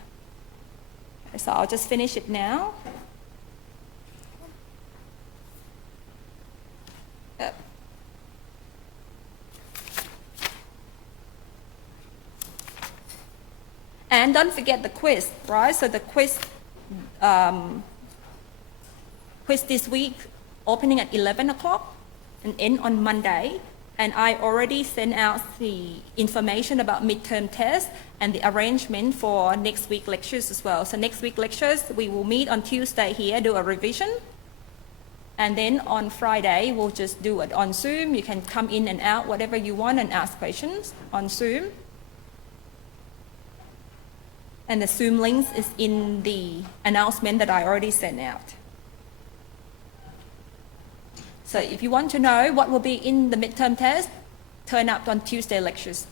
Okay, so I'll just finish it now. Yep. And don't forget the quiz, right? So the quiz this week, opening at 11 o'clock and end on Monday. And I already sent out the information about midterm tests and the arrangement for next week lectures as well. So next week lectures, we will meet on Tuesday here, do a revision. And then on Friday, we'll just do it on Zoom. You can come in and out, whatever you want, and ask questions on Zoom. And the Zoom links is in the announcement that I already sent out. So if you want to know what will be in the midterm test, turn up on Tuesday lectures.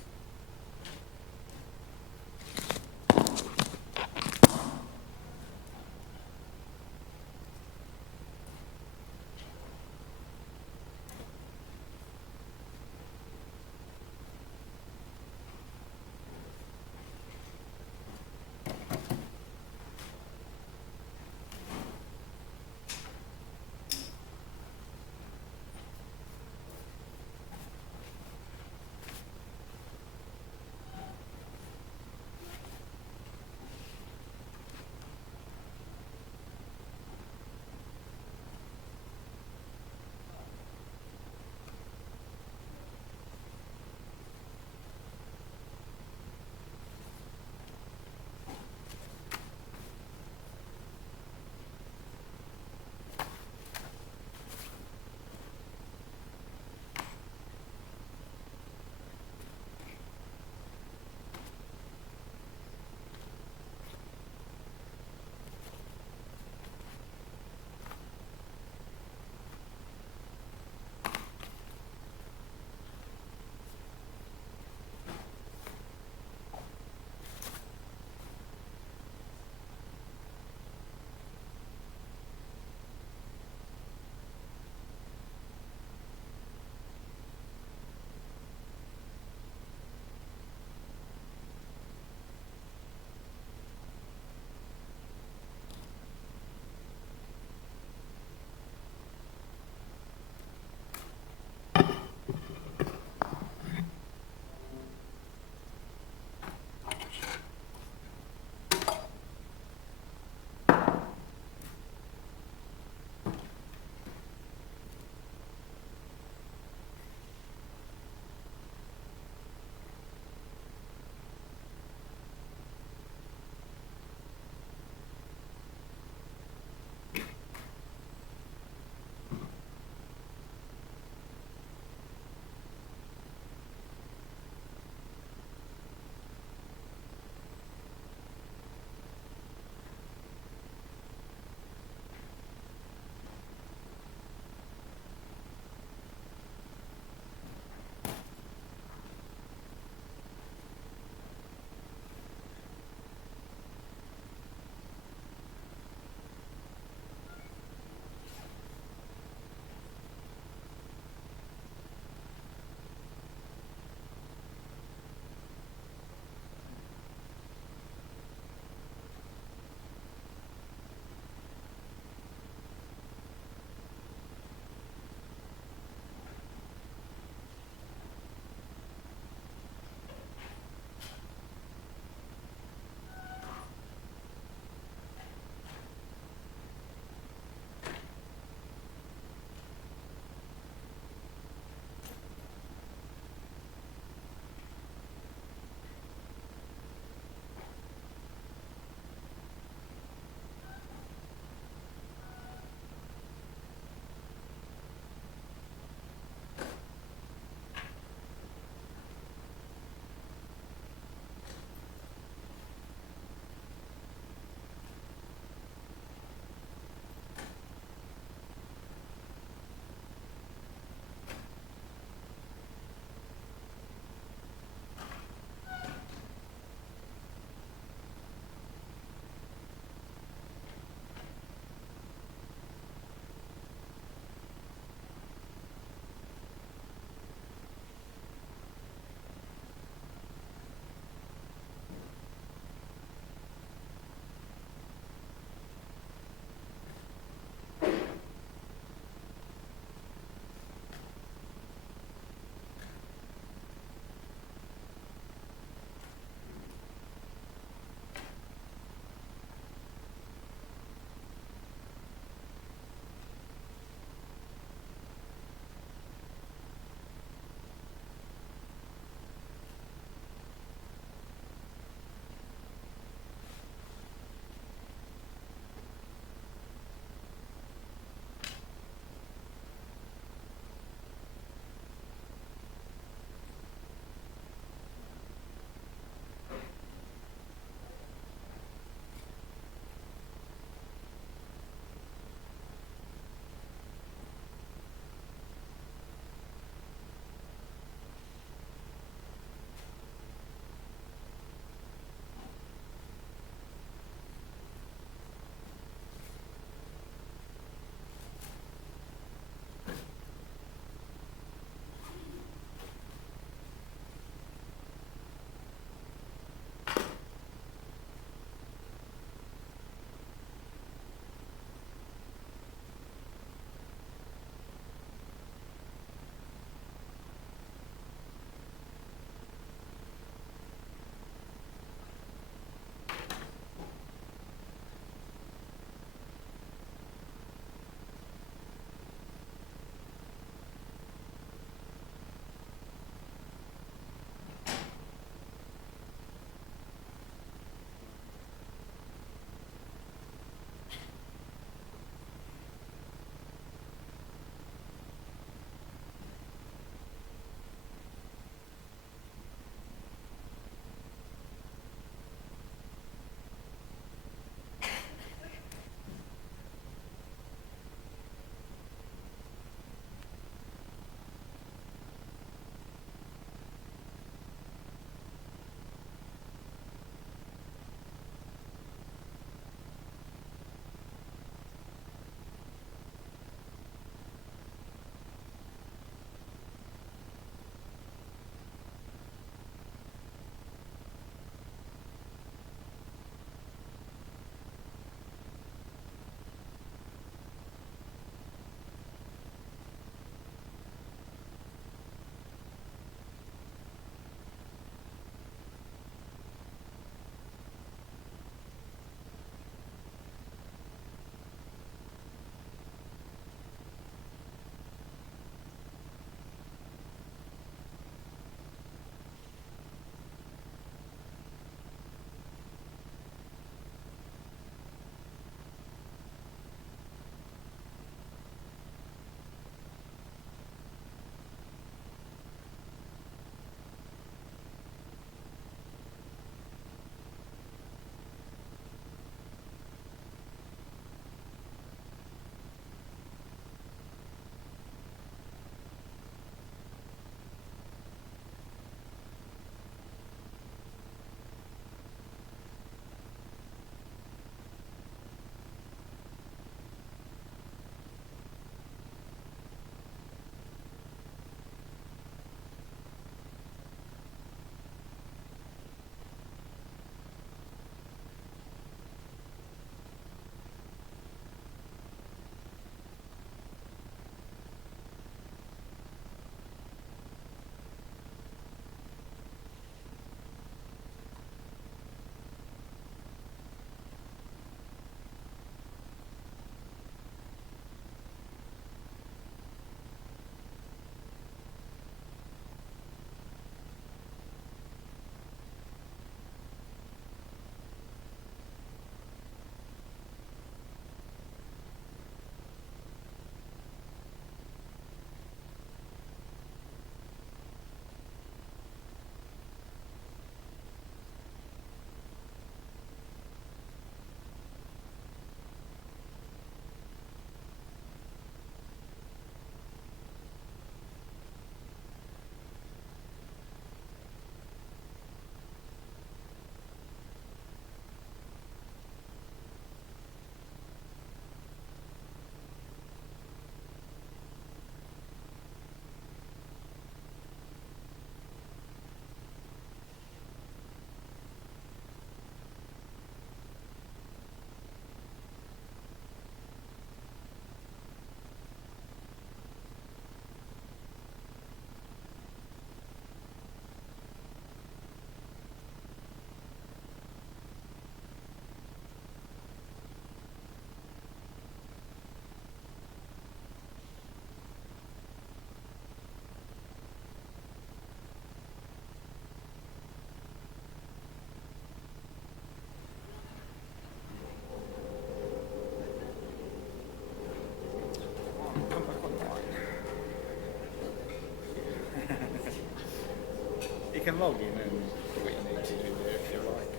can log in and do what you need to do there if you like.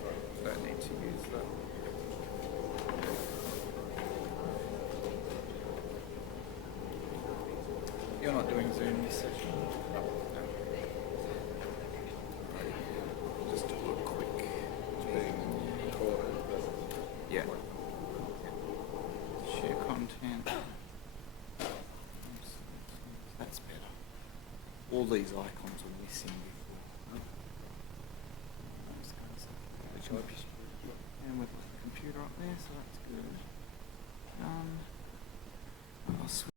Don't need to use that. You're not doing Zoom this session? No. Just to look quick. It's being recorded, but yeah. Share content. That's better. All these icons were missing before. Those kinds of stuff. And with the computer up there, so that's good. I'll switch